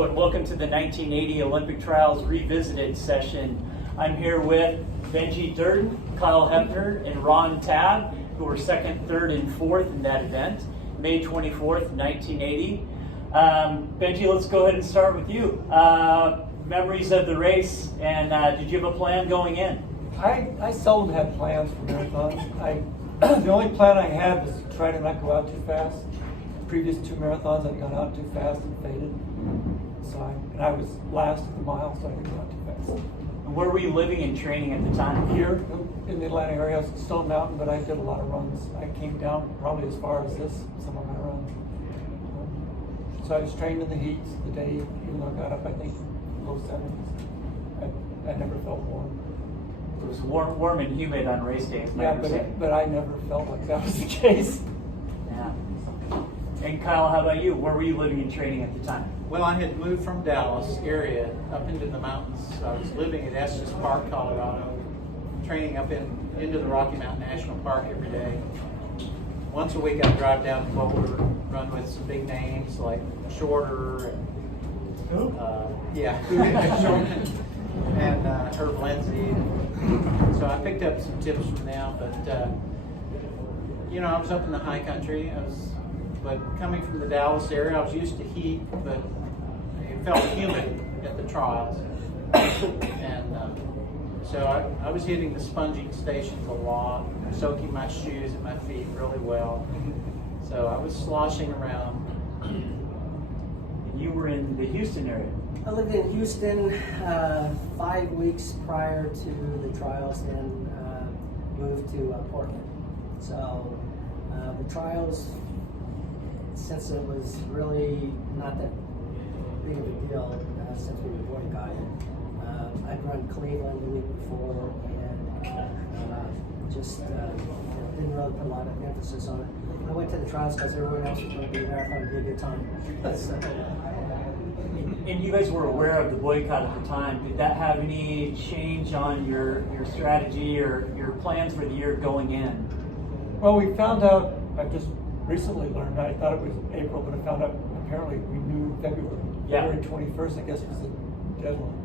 Hello and welcome to the 1980 Olympic Trials Revisited session. I'm here with Benji Durden, Kyle Heffner, and Ron Tabb, who were second, third, and fourth in that event, May 24th, 1980. Benji, let's go ahead and start with you. Memories of the race, and did you have a plan going in? I seldom had plans for marathons. The only plan I had was to try to not go out too fast. The previous two marathons, I'd gone out too fast and faded. And I was last at the mile, so I didn't go out too fast. And where were you living and training at the time? Here in the Atlanta area, I was in Stone Mountain, but I did a lot of runs. I came down probably as far as this, some of my runs. So I was trained in the heats the day, even though I got up, I think, low 70s. I never felt warm. It was warm and humid on race day. Yeah, but I never felt like that was the case. Yeah. And Kyle, how about you? Where were you living and training at the time? Well, I had moved from Dallas area up into the mountains. I was living at Estes Park, Colorado, training up into the Rocky Mountain National Park every day. Once a week I'd drive down to Boulder, run with some big names like Shorter and Shorter and Herb Lindsay. So I picked up some tips from them, but I was up in the high country. But coming from the Dallas area, I was used to heat, but it felt humid at the trials. And so I was hitting the sponging stations a lot, soaking my shoes and my feet really well. So I was sloshing around. And you were in the Houston area. I lived in Houston 5 weeks prior to the trials and moved to Portland. So the trials, since it was really not that big of a deal since we were boycotted, I'd run Cleveland the week before and just didn't really put a lot of emphasis on it. I went to the trials because everyone else was going to be there. I thought it'd be a good time. And you guys were aware of the boycott at the time. Did that have any change on your strategy or your plans for the year going in? Well, we found out, I just recently learned, I thought it was April, but I found out apparently we knew February. Yeah. February 21st, I guess, was the deadline.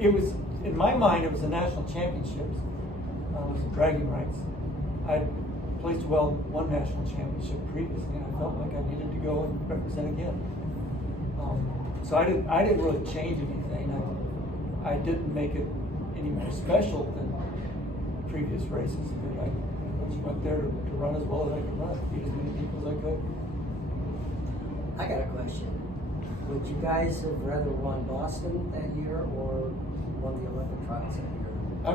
It was, in my mind, it was the national championships. It was the bragging rights. I'd placed well one national championship previously, and I felt like I needed to go and represent again. So I didn't really change anything. I didn't make it any more special than previous races. I just went there to run as well as I could run, beat as many people as I could. I got a question. Would you guys have rather won Boston that year or won the Olympic trials that year? I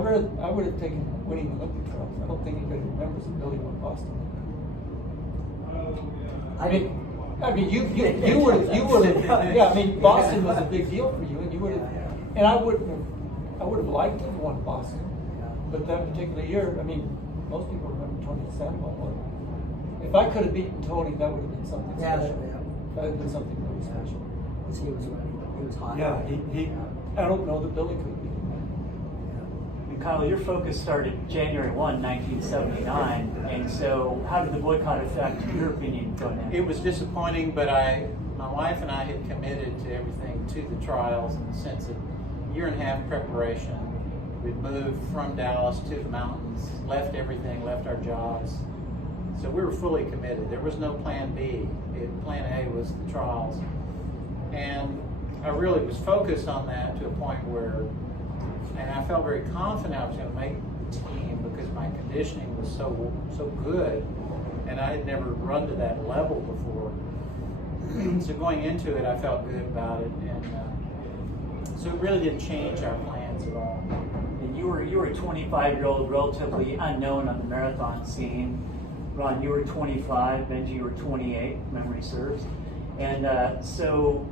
would have taken winning the Olympic trials. I don't think anybody remembers that Billy won Boston. I mean, you would have. Yeah, I mean, Boston was a big deal for you, and you would have. And I would have liked to have won Boston, but that particular year, I mean, most people remember Tony Sandoval won. If I could have beaten Tony, that would have been something special. That would have been something really special. Because he was ready. He was hot. Yeah, he. I don't know that Billy could have beaten him. And Kyle, your focus started January 1, 1979, and so how did the boycott affect your opinion going in? It was disappointing, but my wife and I had committed to everything to the trials in the sense of a year and a half preparation. We'd moved from Dallas to the mountains, left everything, left our jobs. So we were fully committed. There was no plan B. Plan A was the trials. And I really was focused on that to a point where, and I felt very confident I was going to make the team because my conditioning was so good, and I had never run to that level before. So going into it, I felt good about it, and so it really didn't change our plans at all. And you were a 25-year-old, relatively unknown on the marathon scene. Ron, you were 25. Benji, you were 28. Memory serves. And so,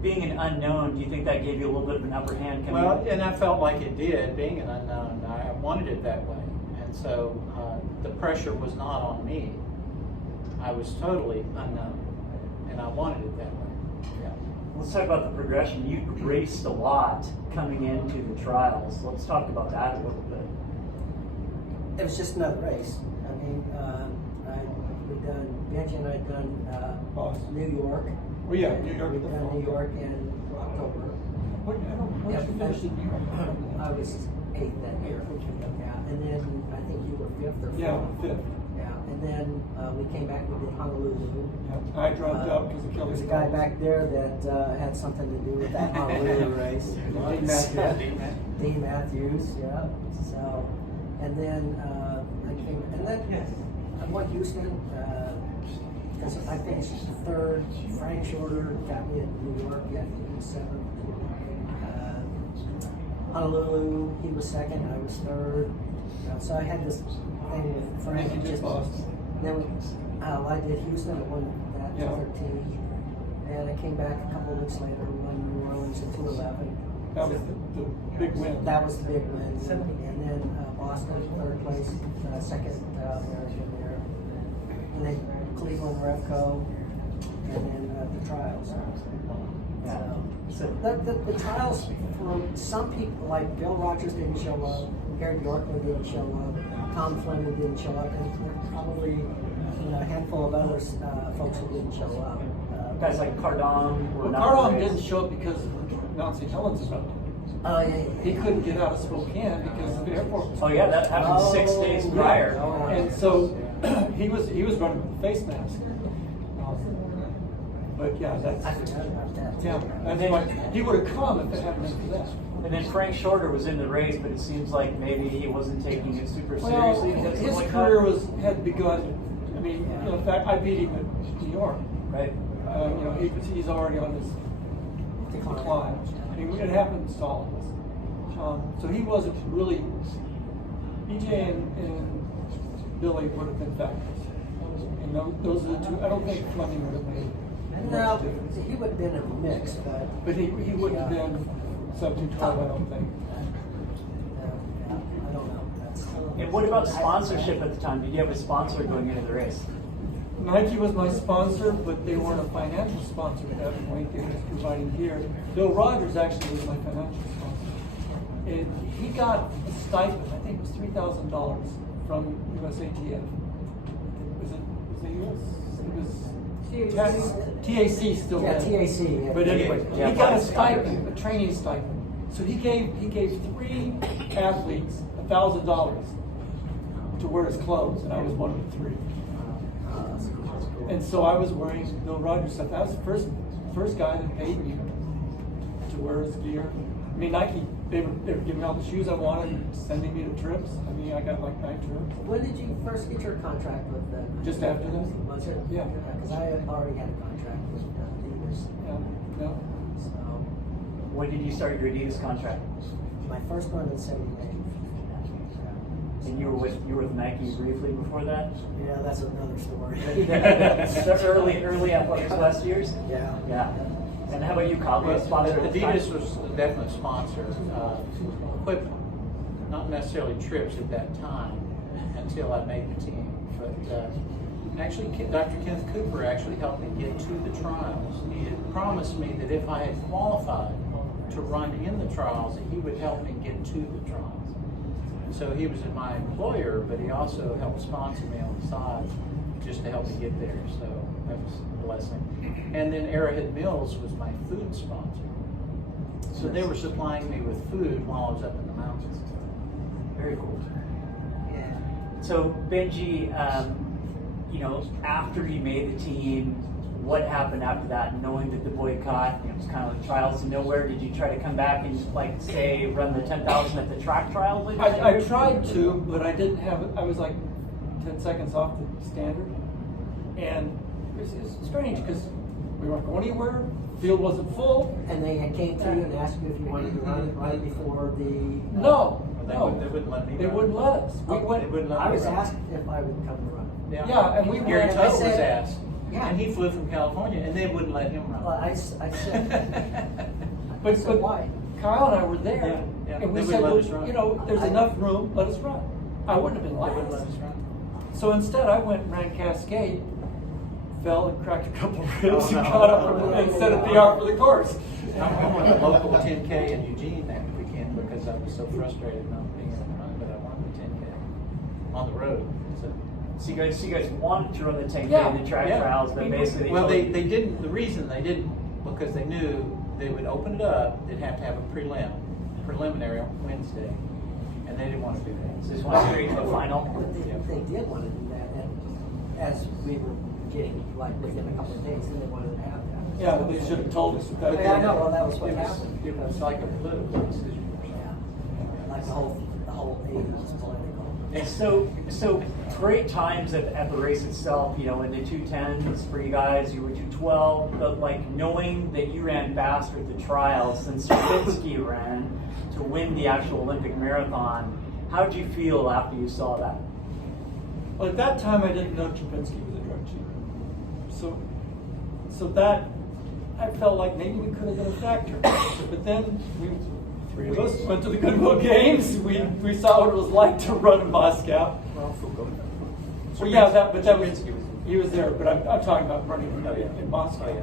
being an unknown, do you think that gave you a little bit of an upper hand? And I felt like it did, being an unknown. I wanted it that way. And so the pressure was not on me. I was totally unknown, and I wanted it that way. Yeah. Let's talk about the progression. You raced a lot coming into the trials. Let's talk about that a little bit. It was just another race. I mean, Benji and I had done New York, Well, yeah, New York. We've done New York in October. What, I don't, what Yeah, you finished in New York? I was 8th that year. Yeah, and then I think you were 5th or 4th. Yeah, 5th. Yeah, and then we came back, we did Honolulu. Yeah, I dropped out because of Kelly's. There's a guy back there that had something to do with that Honolulu race. Dean Matthews. Dean Matthews, yeah. So, and then I came, and then I went Houston because I finished 3rd. Frank Shorter got me at New York at 7th. Honolulu, he was 2nd, I was 3rd. So I had this thing with Frank. And you did Boston. Then I did Houston, I won that Yeah. 13. And I came back a couple of weeks later, won New Orleans at 211. That was the big win. That was the big win. And then Boston, 3rd place, 2nd American there. And then Cleveland, Revco, and then the trials. So the trials, for some people, like Bill Rogers didn't show up, Gary Yorkman didn't show up, Tom Fleming didn't show up, and there were probably a handful of other folks who didn't show up. Guys like Cardone were Well, not. Carlon raised. didn't show up because Mount St. Helens erupted. He Yeah. couldn't get out of Spokane because the airport was Oh yeah, that happened 6 days prior. Oh, And so he was running with a face mask. But yeah, that's I forgot about that. yeah. That's why he would have come if it hadn't been for that. And then Frank Shorter was in the race, but it seems like maybe he wasn't taking it super Well, seriously. Is that his something like career that? had begun. I mean, in fact, I beat him at New York. Right. He's already on his decline. I mean, it happens to all of us. So he wasn't really. EJ and Billy would have been factors. And those are the two. I don't think Fleming would have made No, much difference. he would have been in the mix, But he wouldn't have been sub 212, I don't think. I don't know. That's, And what about sponsorship at the time? Did you have a sponsor going into the race? Nike was my sponsor, but they weren't a financial sponsor at that point. They were just providing gear. Bill Rogers actually was my financial sponsor. And he got a stipend, I think it was $3,000 from USATF. Was it US? It was TAC still yeah, had. TAC. Yeah. But anyway, Yeah, he got a Fox stipend, a training stipend. So he gave 3 athletes $1,000 to wear his clothes, and I was one of the 3. And so I was wearing Bill Rogers stuff. That was the first guy that paid me to wear his gear. I mean, Nike, they were giving me all the shoes I wanted and sending me to trips. I mean, I got like 9 trips. When did you first get your contract with them? Just after this? Was it? Yeah. Because I already had a contract with Adidas. Yeah. So When did you start your Adidas contract? my first one in '78. And you were with Nike briefly before that? Yeah, that's another story. The early Athletics West years? Yeah. Yeah. And how about you, Kyle? Were you a sponsor at the time? Adidas was a definite sponsor. Equipment, not necessarily trips at that time until I made the team. But actually, Dr. Kenneth Cooper actually helped me get to the trials. He had promised me that if I had qualified to run in the trials, that he would help me get to the trials. So he was my employer, but he also helped sponsor me on the side just to help me get there. So that was a blessing. And then Arrowhead Mills was my food sponsor. So they were supplying me with food while I was up in the mountains. Very cool. Yeah. So Benji, after you made the team, what happened after that? Knowing that the boycott, it was kind of like trials to nowhere. Did you try to come back and say run the 10,000 at the track trials? I tried to, but I didn't have it. I was like 10 seconds off the standard. And it's strange because we weren't going anywhere. Field wasn't full. And they came to you and asked you if you wanted to run it right before the. No. They wouldn't let me They run. wouldn't let us. We went. They wouldn't let I me was run. asked if I would come to run. Yeah, and we Gary went. Tuttle I was said- asked. Yeah. And he flew from California, and they wouldn't let him run. Well, I said. But why? Kyle and I were there, Yeah. and we They said, wouldn't let well, us run. there's enough room. Let us run. I wouldn't have been They wouldn't let last. us run. So instead, I went and ran Cascade, fell and cracked a couple of ribs, Oh, no. and caught up and set a PR for the course. I won a local 10K in Eugene that weekend because I was so frustrated not being able to run, but I won the 10K on the road. So you guys wanted to run the 10K Yeah, and the track yeah. trials, but basically Well, told you- they didn't. The reason they didn't, because they knew they would open it up. They'd have to have a preliminary on Wednesday, and they didn't want to do that. just went straight to the final. But they did want to do that, and as we were getting, like, within a couple of days, then they wanted to have that. Yeah, but they should have told us that. Yeah, I know, well, that was what It was, happened. it was like a political decision. Yeah. Like the whole 80s political. And so great times at the race itself, you know, in the 2:10s for you guys, you were 2:12, but like knowing that you ran faster at the trials than Sierpinski ran to win the actual Olympic marathon, how did you feel after you saw that? Well, at that time, I didn't know Sierpinski was a drug cheater. So that, I felt like maybe we could have been a factor. But then three of us went to the Goodwill Games. We saw what it was like to run in Moscow. Well, yeah, that was, he was there, but I'm talking about running in Moscow.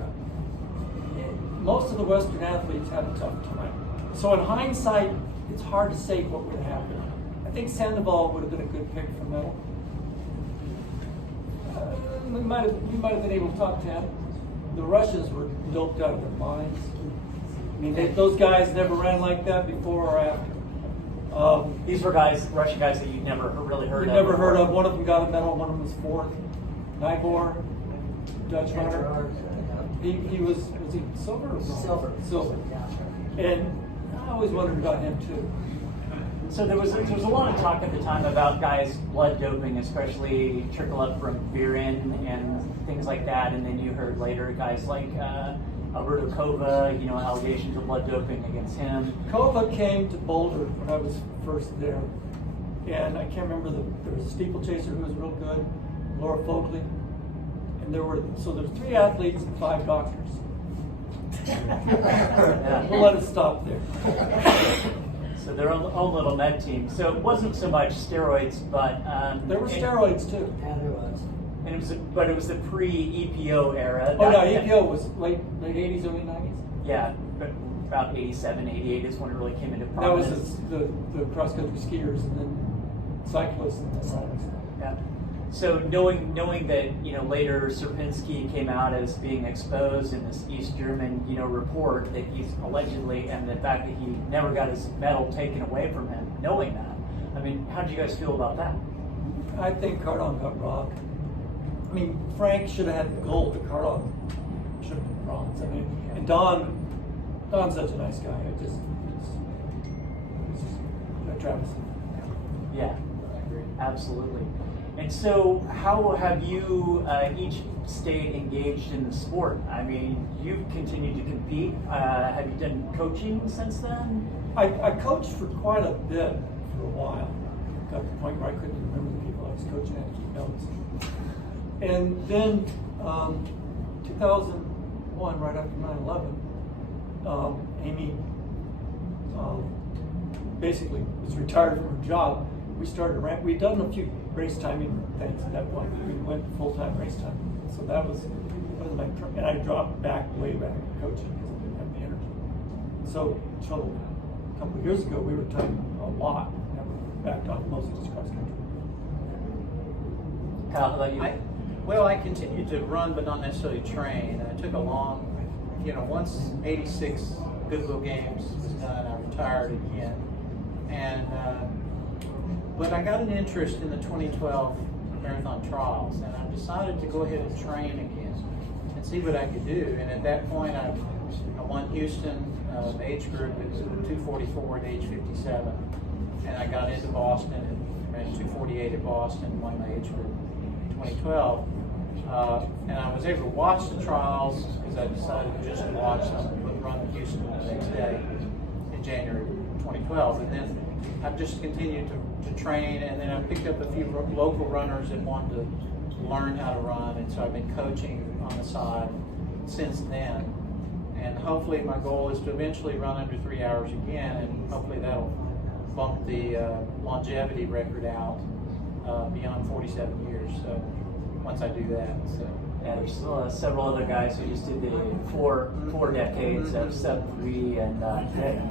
Most of the Western athletes have a tough time. So in hindsight, it's hard to say what would have happened. I think Sandoval would have been a good pick for medal. We might have been able to top 10. The Russians were doped out of their minds. I mean, those guys never ran like that before or after. These were Russian guys that you'd never really heard of. Never heard of. One of them got a medal. One of them was fourth. Nibor, Dutch runner. He was he silver or bronze? Silver. Yeah. And I always wondered about him too. So there was a lot of talk at the time about guys blood doping, especially trickle up from Viren and things like that. And then you heard later guys like Alberto Kova, you know, allegations of blood doping against him. Kova came to Boulder when I was first there, and I can't remember there was a steeplechaser who was real good, Laura Folkley, and there were 3 athletes and 5 doctors. We'll let it stop there. So their own little med team. So it wasn't so much steroids, but There were steroids too. Yeah, there was. And it was the pre-EPO era. Oh yeah, EPO was late 80s, early 90s. Yeah, but about 87, 88 is when it really came into That prominence. was the cross-country skiers and then cyclists and runners. Yeah. So knowing that, you know, later Sierpinski came out as being exposed in this East German, you know, report that he's allegedly, and the fact that he never got his medal taken away from him, knowing that. I mean, how did you guys feel about that? I think Cardon got robbed. I mean, Frank should have had the gold, but Cardon should have been bronze. I mean, and Don's such a nice guy. It's a travesty. Yeah, absolutely. And so how have you each stayed engaged in the sport? I mean, you've continued to compete. Have you done coaching since then? I coached for quite a bit for a while. Got to the point where I couldn't even remember the people I was coaching. I had to keep notes. And then 2001, right after 9/11, Amy basically was retired from her job. We started we'd done a few race timing things at that point. We went full-time race timing. So that was my, and I dropped way back in coaching because I didn't have the energy. So a couple of years ago, we were timing a lot. And we backed off mostly just cross country. Kyle, how about you? I continued to run, but not necessarily train. I took a long, once 86 Goodwill Games was done, I retired again. And, but I got an interest in the 2012 marathon trials, and I decided to go ahead and train again and see what I could do. And at that point, I won Houston, age group, it was 244 at age 57. And I got into Boston and ran 248 at Boston, won my age group in 2012. And I was able to watch the trials because I decided to just watch them, but run to Houston the next day in January 2012. And then I've just continued to train, and then I picked up a few local runners that wanted to learn how to run, and so I've been coaching on the side since then. And hopefully my goal is to eventually run under 3 hours again, and hopefully that'll bump the longevity record out beyond 47 years. So once I do that, so. Yeah, there's several other guys who just did the four decades of 7-3, and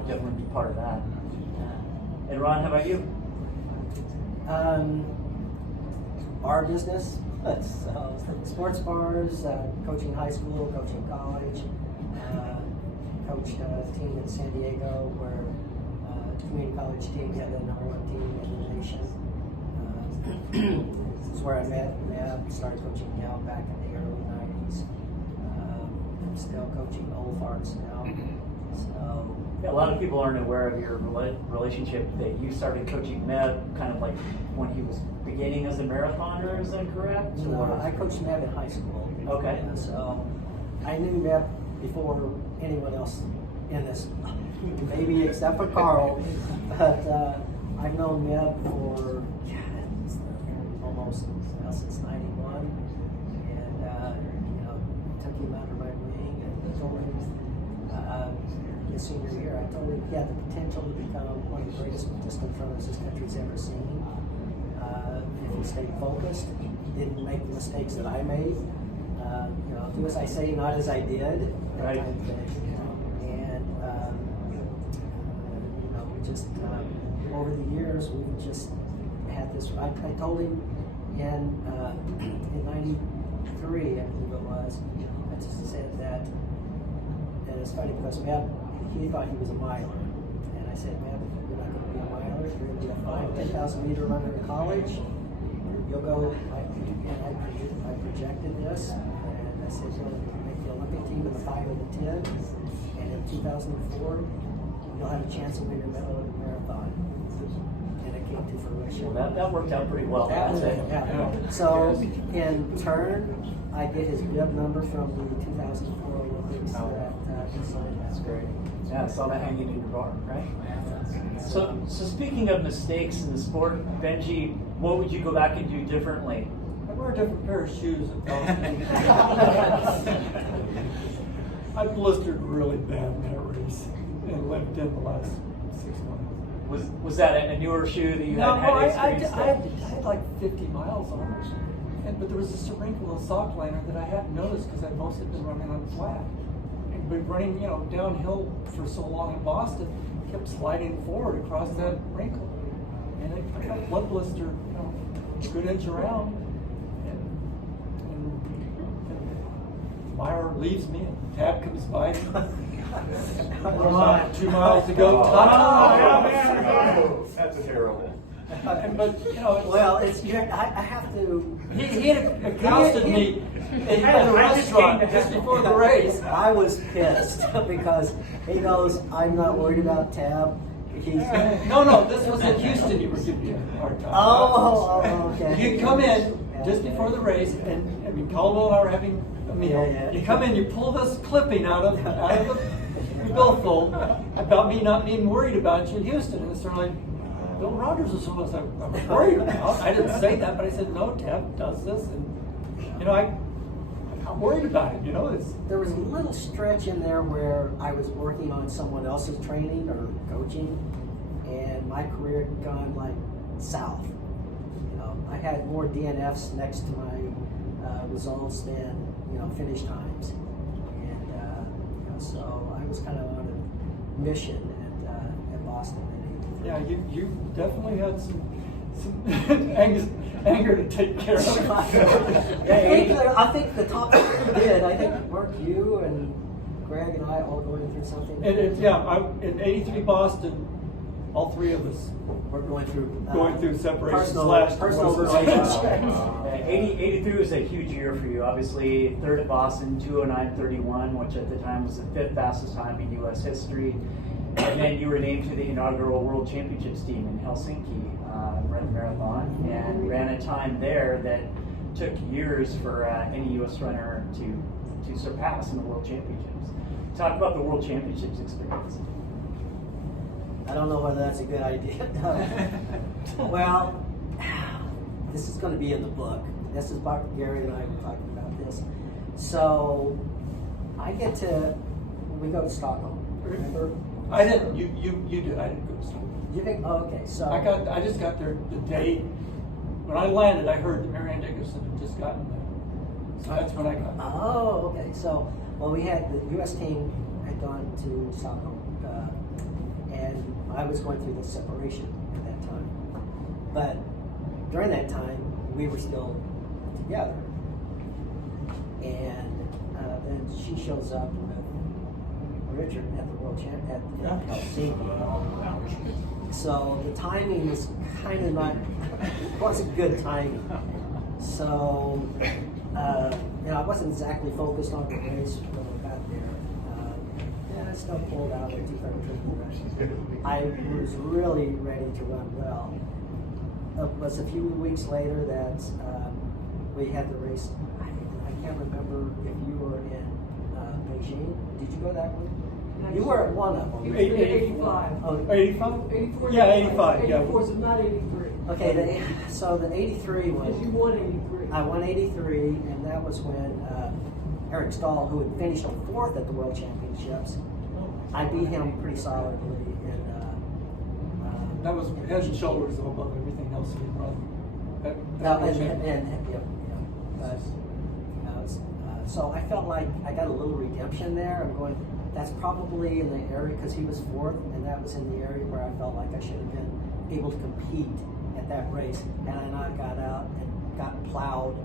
definitely be part of that. And Ron, how about you? bar business. So sports bars, coaching high school, coaching college, coached a team in San Diego where the community college team had the #1 team in the nation. This is where I met Tabb, started coaching now back in the early 90s. I'm still coaching old farts now. So Yeah, a lot of people aren't aware of your relationship that you started coaching Meb kind of like when he was beginning as a marathoner, is that correct? I coached Meb in high school. Okay. So I knew Meb before anyone else in this, maybe except for Carl, but I've known Meb for almost since '91, and took him under my wing and told him his senior year, I told him he had the potential to become one of the greatest discipline runners this country's ever seen. If he stayed focused, he didn't make the mistakes that I made. Do as I say, not as I did. Right. Type of thing. And we just over the years we've just had this. I told him in '93, I believe it was. I just said that, and it's funny because Matt, he thought he was a miler, and I said, Matt, you're not going to be a miler. You're going to be a 10,000 meter runner in college. You'll go. I projected this, and I said you'll make the Olympic team in the 5 or the 10, and in 2004 you'll have a chance to win a medal in the marathon. And it came to fruition. Well, that worked out pretty well. So in turn, I get his bib number from the 2004 Olympics that he signed. That's great. Yeah, I saw that hanging in your bar, right? So speaking of mistakes in the sport, Benji, what would you go back and do differently? I wear a different pair of shoes at Boston. I blistered really bad in that race and limped in the last 6 months. Was that a newer shoe that you No, had I experience? had like 50 miles on it. But there was a wrinkle in sock liner that I hadn't noticed because I'd mostly been running on flat. And been running, downhill for so long in Boston, kept sliding forward across that wrinkle. And I got a blood blister, a good inch around. And Meyer leaves me, and Tabb comes by. About 2 miles to go. That's terrible. But Well, it's I have to. he had accosted me in the restaurant just before the race. I was pissed because he goes, I'm not worried about Tabb. He's No, this was in Houston. You were giving me a hard time. Oh, okay. You come in just before the race, and Caldwell and I were having a meal. Yeah. You come in, you pull this clipping out of the billfold about me not being worried about you in Houston, and it's sort of like, Bill Rogers is what I was worried about. I didn't say that, but I said, no, Tabb does this, and I'm not worried about it. There was a little stretch in there where I was working on someone else's training or coaching, and my career had gone like south. I had more DNFs next to my results than finish times, and so I was kind of on a mission at Boston. Yeah, you definitely had some anger to take care of. I think the top did. I think Mark, you and Greg and I all going through something. In '83 Boston, all three of us We're going through separation personal relationship. 83 was a huge year for you. Obviously, third at Boston, 2:09:31, which at the time was the 5th fastest time in U.S. history. And then you were named to the inaugural World Championships team in Helsinki, ran the marathon, and ran a time there that took years for any U.S. runner to surpass in the World Championships. Talk about the World Championships experience. I don't know whether that's a good idea. Well, this is going to be in the book. This is Gary and I were talking about this. So we go to Stockholm. Remember? I didn't. You did. I didn't go to Stockholm. You think? Oh, okay. So I just got there the day when I landed. I heard that Marianne Dickerson had just gotten there, so that's when I got there. Oh, okay. So we had the U.S. team had gone to Stockholm, and I was going through the separation at that time. But during that time, we were still together. And then she shows up with Richard at the World Champ at Helsinki. So the timing was kind of not, wasn't good timing. So, I wasn't exactly focused on the race when I got there. And I still pulled out at 233. I was really ready to run well. It was a few weeks later that we had the race. I can't remember if you were in Beijing. Did you go that way? You were at one of them. 85. Oh, 85? 84. Yeah, 85, yeah. 84 is not 83. okay, so the 83 Because you one. won 83. I won 83, and that was when Eric Stahl, who had finished on 4th at the World Championships, I beat him pretty solidly. And That was head and shoulders above everything else we run. So I felt like I got a little redemption there. I'm going, that's probably in the area, because he was 4th, and that was in the area where I felt like I should have been able to compete at that race. And then I got out and got plowed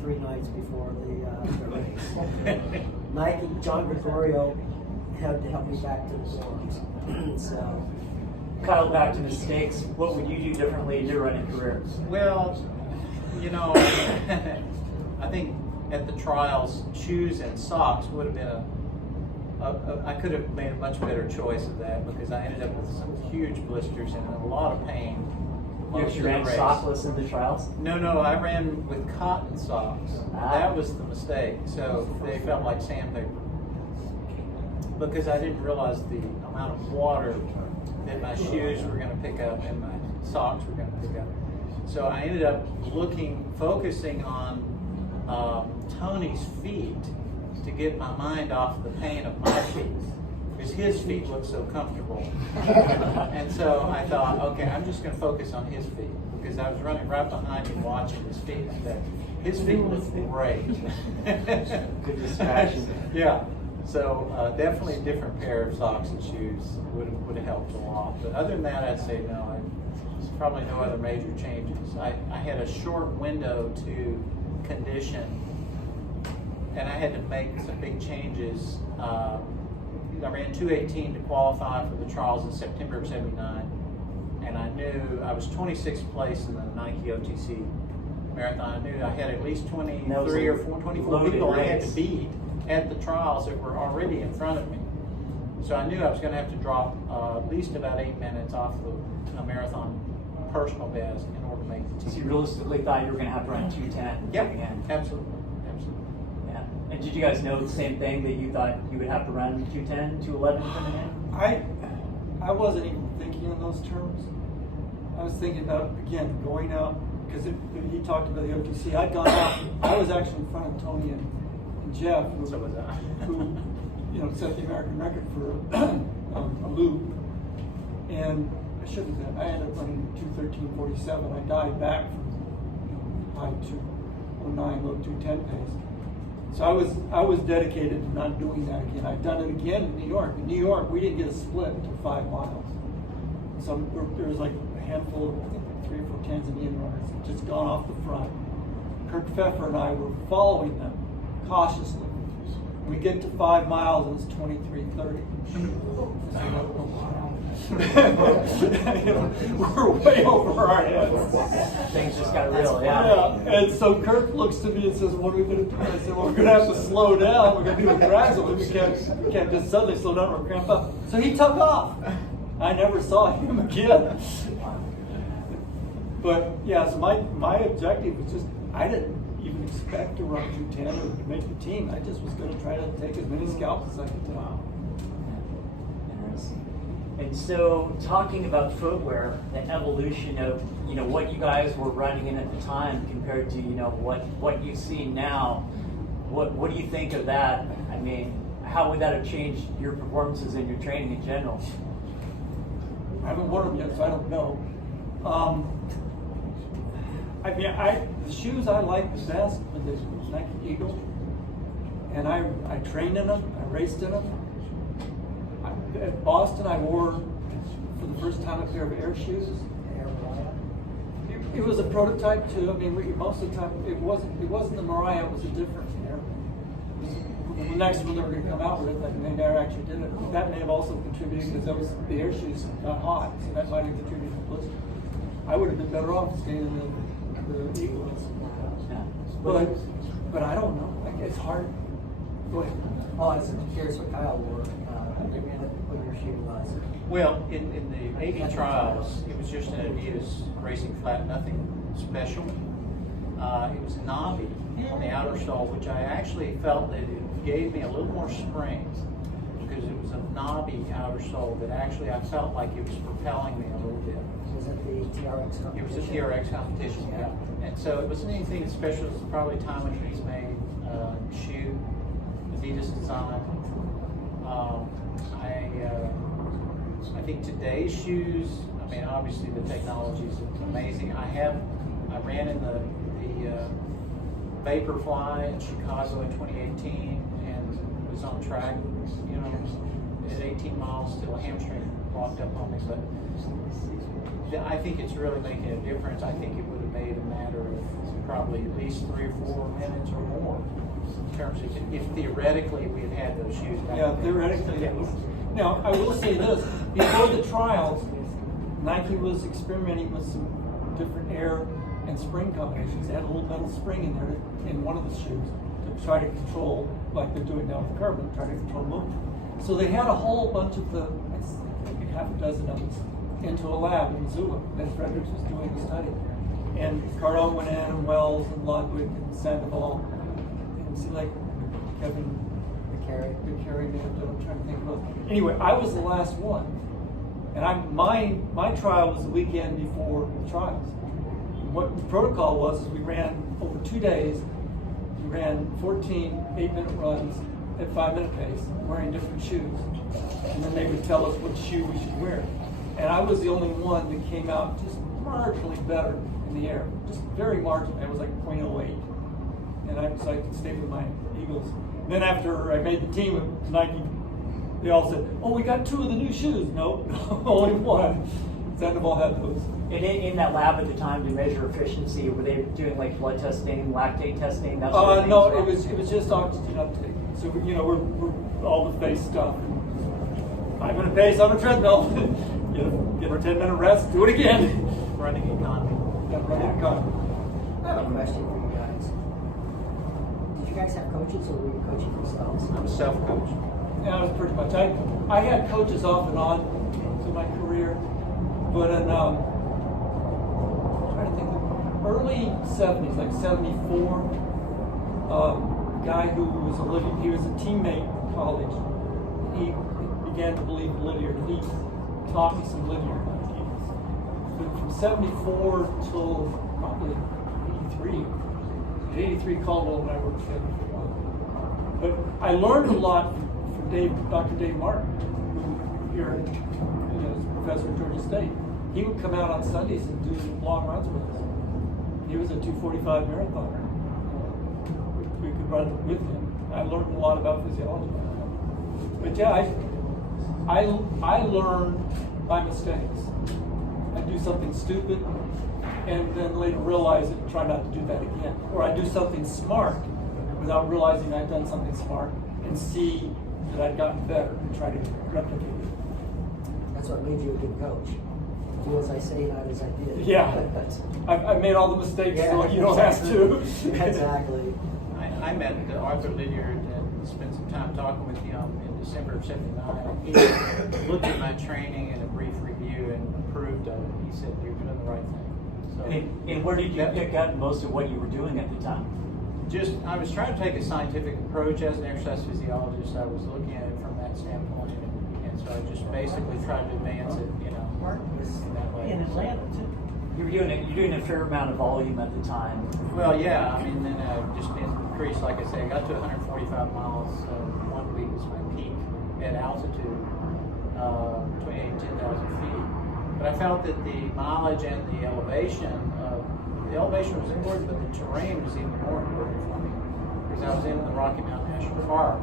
3 nights before the race. Nike, John Gregorio had to help me back to the dorms. So, Kyle, back to mistakes. What would you do differently in your running career? Well, I think at the trials, shoes and socks would have been I could have made a much better choice of that, because I ended up with some huge blisters and a lot of pain. You actually ran sockless in the trials? No, I ran with cotton socks. That was the mistake. So they felt like sandpaper, because I didn't realize the amount of water that my shoes were going to pick up and my socks were going to pick up. So I ended up focusing on Tony's feet to get my mind off the pain of my feet, because his feet looked so comfortable. And so I thought, okay, I'm just going to focus on his feet, because I was running right behind him watching his feet. His feet looked great. Good distraction. Yeah. So definitely a different pair of socks and shoes would have helped a lot. But other than that, I'd say no. There's probably no other major changes. I had a short window to condition, and I had to make some big changes. I ran 2:18 to qualify for the trials in September of '79, and I knew I was 26th place in the Nike OTC marathon. I knew I had at least 23 or 24 people I had to beat at the trials that were already in front of me. So I knew I was going to have to drop at least about 8 minutes off the marathon personal best in order to make the team. So you realistically thought you were going to have to run 2:10 coming in? Absolutely. Yeah. And did you guys know the same thing, that you thought you would have to run 2:10, 2:11 coming in? I wasn't even thinking in those terms. I was thinking about, again, going out, because he talked about the OTC. I'd gone out. I was actually in front of Tony and Jeff, who set the American record for a loop. And I shouldn't have. I ended up running 2:13:47. I died back from high 2:09, low 2:10 pace. So I was dedicated to not doing that again. I'd done it again in New York. In New York, we didn't get a split until 5 miles. So there was like a handful of, I think, 3 or 4 Tanzanian runners had just gone off the front. Kirk Heffner and I were following them cautiously. We get to 5 miles and it's 23:30. We're way over our heads. Things just got real, yeah. And so Kirk looks to me and says, "What are we going to do?" I said, "Well, we're going to have to slow down. We're going to do it gradually. We can't just suddenly slow down or cramp up." So he took off. I never saw him again. But yeah, so my objective was just, I didn't even expect to run 2:10 or to make the team. I just was going to try to take as many scalps as I could take. Wow. Interesting. And so, talking about footwear, the evolution of what you guys were running in at the time compared to what you see now, what do you think of that? I mean, how would that have changed your performances and your training in general? I haven't worn them yet, so I don't know. The shoes I like the best are the Nike Eagle, and I trained in them. I raced in them. At Boston, I wore for the first time a pair of Air shoes. It was a prototype too. I mean, most of the time it wasn't the Mariah. It was a different air. The next one they were going to come out with, and they never actually did it. That may have also contributed because the air shoes got hot, so that might have contributed to the blister. I would have been better off staying in the Eagles. But I don't know. Like, it's hard. Go ahead. Oh, I was curious what Kyle wore. What your shoe was. Well, in the 80 trials, it was just an Adidas racing flat, nothing special. It was knobby on the outer sole, which I actually felt that it gave me a little more spring because it was a knobby outer sole that actually I felt like it was propelling me a little bit. Was it the TRX competition? It was a TRX competition, yeah. And so it wasn't anything special. It was probably Taiwanese made shoe, Adidas design. I think today's shoes, I mean, obviously the technology is amazing. I ran in the Vaporfly in Chicago in 2018 and was on track, you know, at 18 miles till a hamstring walked up on me. But I think it's really making a difference. I think it would have made a matter of probably at least 3 or 4 minutes or more in terms of if theoretically we had those shoes back Yeah, then. theoretically, yes. Now, I will say this. Before the trials, Nike was experimenting with some different air and spring combinations. They had a little metal spring in there in one of the shoes to try to control, like they're doing now with carbon, try to control movement. So they had a whole bunch of maybe half a dozen of them into a lab in Missoula that Fredericks was doing a study. And Cardone went in, and Wells, and Ludwig, and Sandoval, and it seemed like Kevin McCary may have done. I'm trying to think of it. Anyway, I was the last one, and my trial was the weekend before the trials. And what the protocol was is we ran over 2 days. We ran 14 8-minute runs at 5-minute pace, wearing different shoes, and then they would tell us what shoe we should wear. And I was the only one that came out just marginally better in the air, just very marginally. It was like 0.08, and I could stay with my Eagles. Then after I made the team with Nike, they all said, "Oh, we got 2 of the new shoes." Nope, only one. Sandoval had those. And in that lab at the time to measure efficiency, were they doing like blood testing, lactate testing? That sort of thing? No, it was just oxygen uptake. So we're all the face stuff. 5-minute pace on a treadmill. Get our 10-minute rest. Do it again. Running economy. Yeah, running economy. I have a question for you guys. Did you guys have coaches or were you coaching yourselves? I'm a self-coach. Yeah, it was pretty much. I had coaches off and on through my career, but in I'm trying to think of early 70s, like 74, a guy who was he was a teammate in college. He began to believe in linear. He taught me some linear. But from 74 till probably 83. In 83, Caldwell and I worked together for a while. But I learned a lot from Dr. Dave Martin, who here is a professor at Georgia State. He would come out on Sundays and do long runs with us. He was a 2:45 marathoner. We could run with him. I learned a lot about physiology. But yeah, I learn by mistakes. I do something stupid and then later realize it and try not to do that again. Or I do something smart without realizing I've done something smart and see that I've gotten better and try to replicate it. That's what made you a good coach. Do as I say, not as I did. Yeah. I've made all the mistakes so you don't have to. Exactly. I met Arthur Lydiard and spent some time talking with him in December of '79. He looked at my training in a brief review and approved of it. He said, "You're doing the right thing." So, And where did you pick up most of what you were doing at the time? I was trying to take a scientific approach as an exercise physiologist. I was looking at it from that standpoint, and so I just basically tried to advance it, Martin was in that way. in Atlanta too. You're doing a fair amount of volume at the time. Well, yeah, I mean, then just increased, like I say, I got to 145 miles. 1 week was my peak at altitude, 10,000 feet. But I felt that the mileage and the elevation was important, but the terrain was even more important for me because I was in the Rocky Mountain National Park.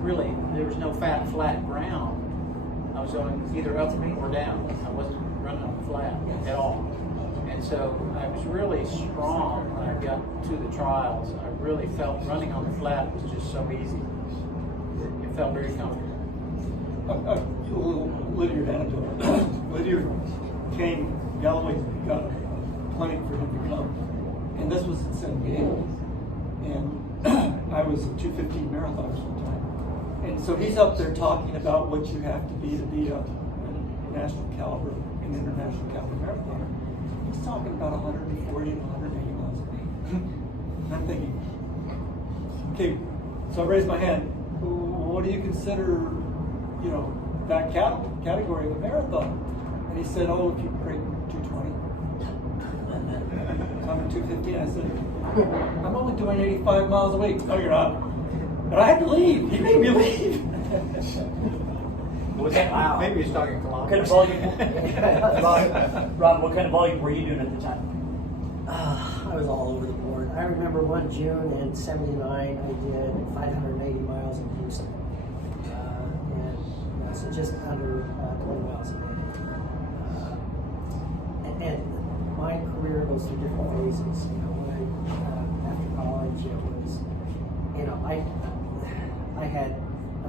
Really, there was no flat ground. I was going either up or down. I wasn't running on flat at all. And so I was really strong when I got to the trials. I really felt running on the flat was just so easy. It felt very comfortable. A little Lydia anecdote. Lydia came, Galloway got a plane for him to come, and this was in '78, and I was a 2:15 marathon sometime. And so he's up there talking about what you have to be a national caliber, an international caliber marathoner. He's talking about 140 and 180 miles a day. And I'm thinking, okay, so I raised my hand. What do you consider, that category of a marathon? And he said, oh, if you break 220. So I'm at 215. I said, I'm only doing 85 miles a week. No, you're not. But I had to leave. He made me leave. Wow. Maybe he's talking What kind kilometers. of volume? Ron, what kind of volume were you doing at the time? I was all over the board. I remember one June in '79, I did 580 miles in Houston. So just under 20 miles a day. And my career goes through different phases. When after college, it was, I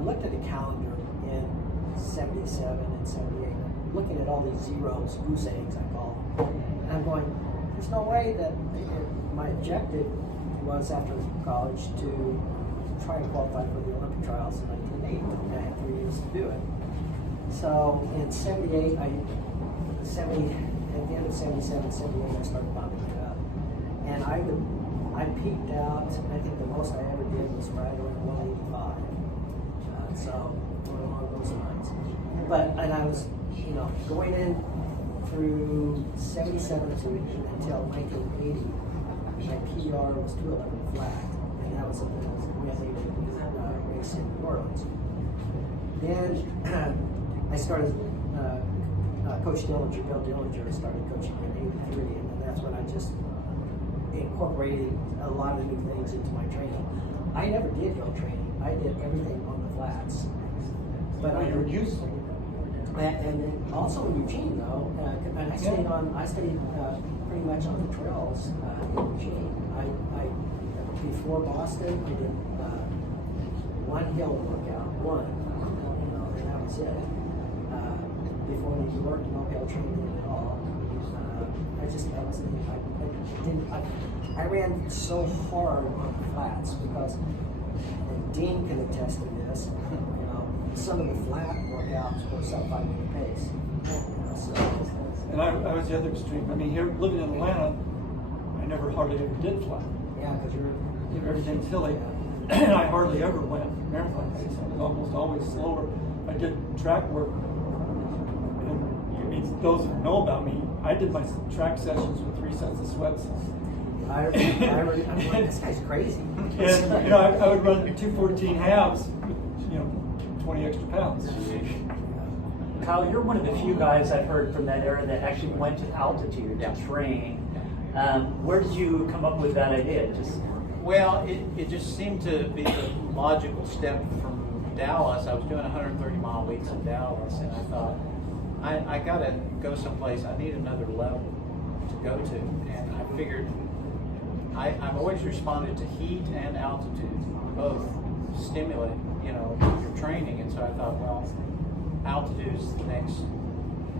looked at a calendar in '77 and '78, looking at all these zeros, goose eggs, I call them. And I'm going, there's no way that my objective was after college to try and qualify for the Olympic trials in 1980. I had 3 years to do it. So in '78, at the end of '77, '78, I started bumping it up. And I peaked out, I think the most I ever did was right around 185. So along those lines. And I was, going in through '77 until 1980, my PR was 211 flat, and that was something that was really race in New Orleans. Then I started, Coach Bill Dillinger started coaching me in '83, and that's when I just incorporated a lot of new things into my training. I never did hill training. I did everything on the flats. But you were used to it. And then also in Eugene, though, and I stayed pretty much on the trails in Eugene. I before Boston, I did one hill workout, and that was it. Before New York, no hill training at all. I ran so hard on the flats because, and Dean can attest to this, some of the flat workouts were sub 5 minute pace. And I was the other extreme. I mean, here living in Atlanta, I never hardly ever did flat. Yeah, because Everything's hilly. And I hardly ever went marathon pace. I was almost always slower. I did track work. And it means those who know about me, I did my track sessions with 3 sets of sweats. I remember, this guy's crazy. And I would run 2:14 halves with 20 extra pounds. Kyle, you're one of the few guys I've heard from that era that actually went to altitude to train. Where did you come up with that idea? Well, it just seemed to be the logical step from Dallas. I was doing 130-mile weeks in Dallas, and I thought, I got to go someplace. I need another level to go to. And I figured I've always responded to heat and altitude. Both stimulate, your training. And so I thought, well, altitude is the next.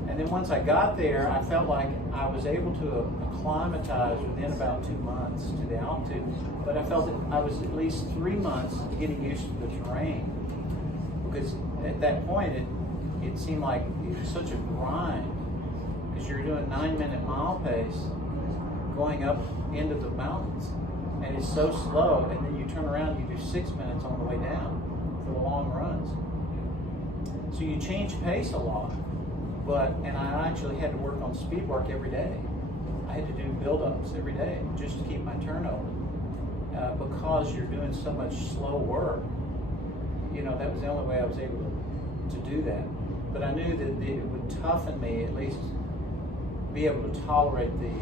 And then once I got there, I felt like I was able to acclimatize within about 2 months to the altitude. But I felt that I was at least 3 months getting used to the terrain. Because at that point, it seemed like it was such a grind. Because you're doing 9-minute mile pace going up into the mountains. And it's so slow. And then you turn around and you do 6 minutes on the way down for the long runs. So you change pace a lot. And I actually had to work on speed work every day. I had to do build-ups every day just to keep my turnover. Because you're doing so much slow work, that was the only way I was able to do that. But I knew that it would toughen me, at least be able to tolerate the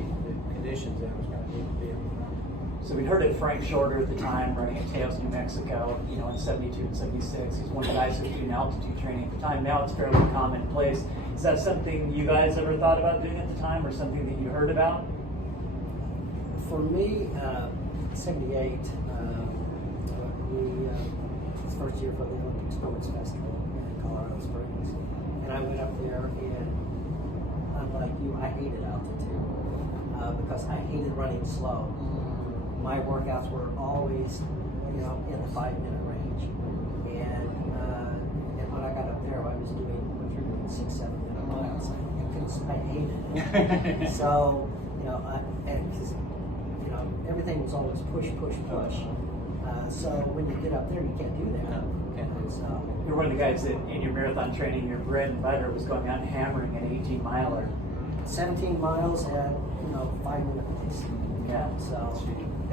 conditions that I was going to need to be able to run. So we heard of Frank Shorter at the time running at Taos, New Mexico, in 72 and 76. He's one of the guys who was doing altitude training at the time. Now it's fairly commonplace. Is that something you guys ever thought about doing at the time, or something that you heard about? For me, 78, it's first year for the Olympic Sports Festival in Colorado Springs. And I went up there and I'm like you, I hated altitude because I hated running slow. My workouts were always, in the 5-minute range. And when I got up there, I was doing 6-7 minute miles. I hated it. So, because everything was always push. So when you get up there, you can't do that. So, You're one of the guys that in your marathon training, your bread and butter was going out and hammering an 18-miler. 17 miles at 5-minute pace. Yeah. So,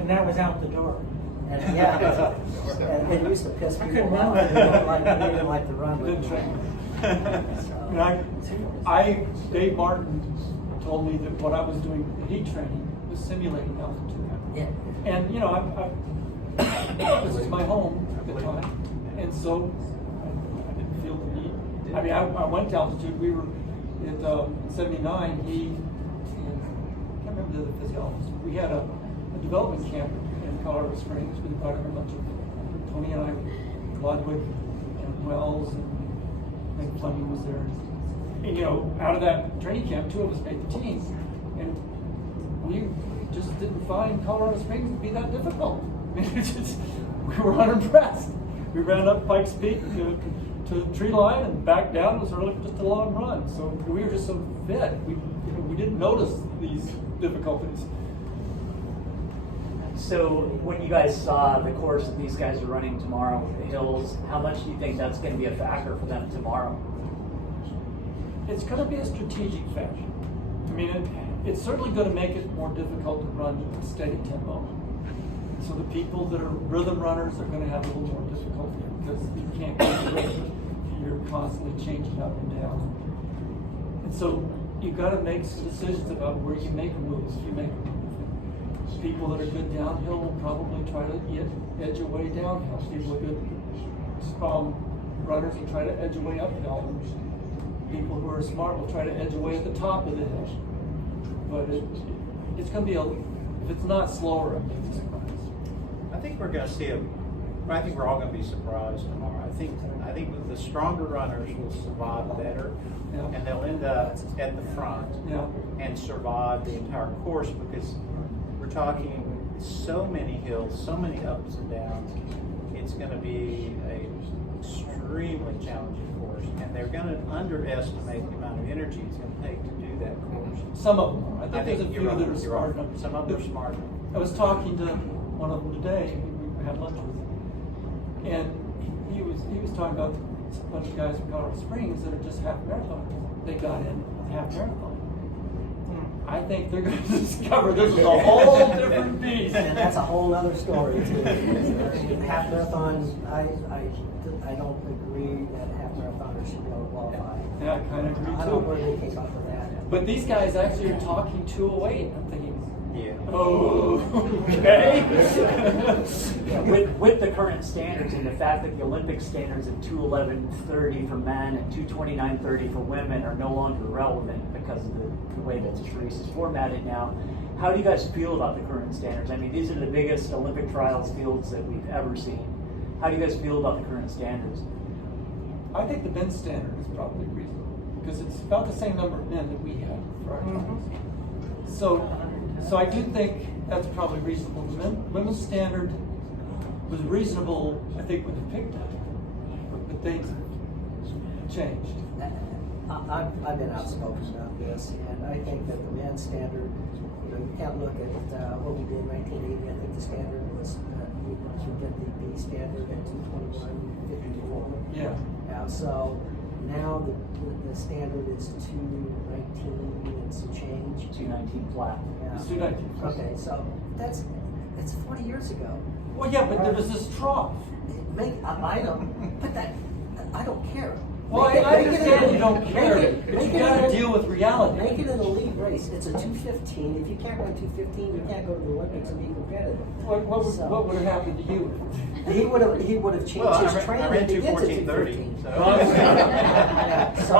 And that was out the door. and and it used to piss I people couldn't off. run. They didn't like to run with Good me. training. So, Dave Martin told me that what I was doing heat training was simulating altitude. yeah. And this is my home at the time, and so I didn't feel the need. I mean, I went to altitude. We were at 79. I can't remember the other physiologist. We had a development camp in Colorado Springs. We invited a bunch of Tony and I, Ludwig and Wells, and I think Fleming was there. And out of that training camp, 2 of us made the team, and we just didn't find Colorado Springs to be that difficult. I mean, we were unimpressed. We ran up Pikes Peak to the tree line and back down. It was really just a long run. So we were just so fit. We didn't notice these difficulties. So when you guys saw the course that these guys are running tomorrow with the hills, how much do you think that's going to be a factor for them tomorrow? It's going to be a strategic factor. I mean, it's certainly going to make it more difficult to run a steady tempo. So the people that are rhythm runners are going to have a little more difficulty because you can't get the rhythm. You're constantly changing up and down. And so you've got to make some decisions about where you make moves. If you make a move, people that are good downhill will probably try to edge away downhill. People that are good runners will try to edge away uphill. People who are smart will try to edge away at the top of the hill. But it's going to be if it's not slower, I'm going to be surprised. I think we're going to see I think we're all going to be surprised tomorrow. I think that the stronger runners will survive better, Yeah. and they'll end up at the front Yeah. and survive the entire course because we're talking so many hills, so many ups and downs. It's going to be an extremely challenging course, and they're going to underestimate the amount of energy it's going to take to do that course. Some of them are. I think there's a you're few right, that are you're smart right. enough. Some of them are smart enough. I was talking to one of them today. We had lunch with him, and he was talking about a bunch of guys from Colorado Springs that are just half marathoners. They got in half marathon. I think they're going to discover this is a whole different beast. And that's a whole other story too. Half marathons, I don't agree that half marathoners should be able to qualify. Yeah, I kind of agree I don't know where too. they came up with that. But these guys actually are talking 208. I'm thinking, Yeah. oh, okay. With the current standards and the fact that the Olympic standards of 2:11:30 for men and 2:29:30 for women are no longer relevant because of the way that this race is formatted now, how do you guys feel about the current standards? I mean, these are the biggest Olympic trials fields that we've ever seen. How do you guys feel about the current standards? I think the men's standard is probably reasonable because it's about the same number of men that we had for our times. So I do think that's probably reasonable. The women's standard was reasonable, I think, when they picked it, but things have changed. I've been outspoken about this, and I think that the men's standard, you can't look at what we did in 1980. I think the standard was, we did the standard at 2:21:54. Yeah. So now the standard is 2:19 and some change. 2:19 flat. Yeah. It's 2:19. Okay, so it's 40 years ago. Well, yeah, but there was this trough. I don't, but I don't care. Well, I understand you don't care, but you gotta deal with reality. Make it an elite race. It's a 2:15. If you can't run 2:15, you can't go to the Olympics and be competitive. What would have happened to you? He would have changed Well, his I training ran to get to 2:14:30. 2:15. So.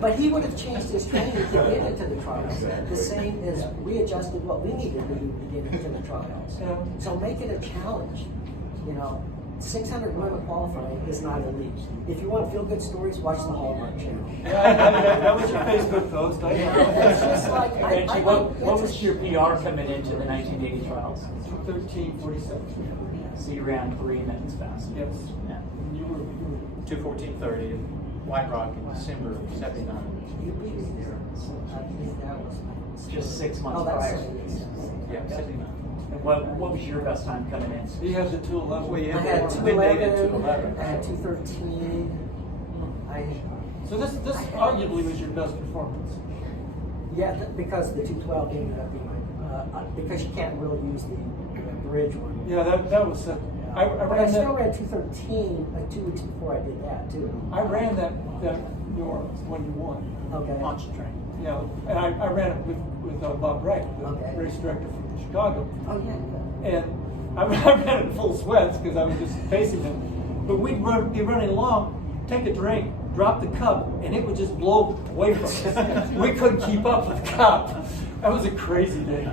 But he would have changed his training to get into the trials. The same as we adjusted what we needed to do to get into the trials. Yeah. So make it a challenge. 600 women qualifying is not elite. If you want feel-good stories, watch the Hallmark Channel. Yeah, that was your Facebook post. I It's just like Benji, what was your PR coming into the 1980 trials? 13:47. So you ran 3 minutes fast. Yes. Yeah. You were 2:14:30 in White Rock in December of '79. You beat me there. I think that was. It's just 6 months Oh, that's prior. Yeah, '79. And what was your best time coming in? He has the 2:11. Well, yeah. I had Midnight at 2:11. 2:11. I had 2:13. So this arguably was your best performance. Because the 2:12 ended up being because you can't really use the bridge one. Yeah, that was. I But I ran still that. ran 2:13 2 weeks before I did that too. I ran that New Orleans when you won. Okay. Launch train. Yeah, and I ran it with Bob Wright, the Okay. race director from Chicago. Oh yeah. And I ran it in full sweats because I was just facing him. But we'd be running along, take a drink, drop the cup, and it would just blow away from us. We couldn't keep up with the cup. That was a crazy day.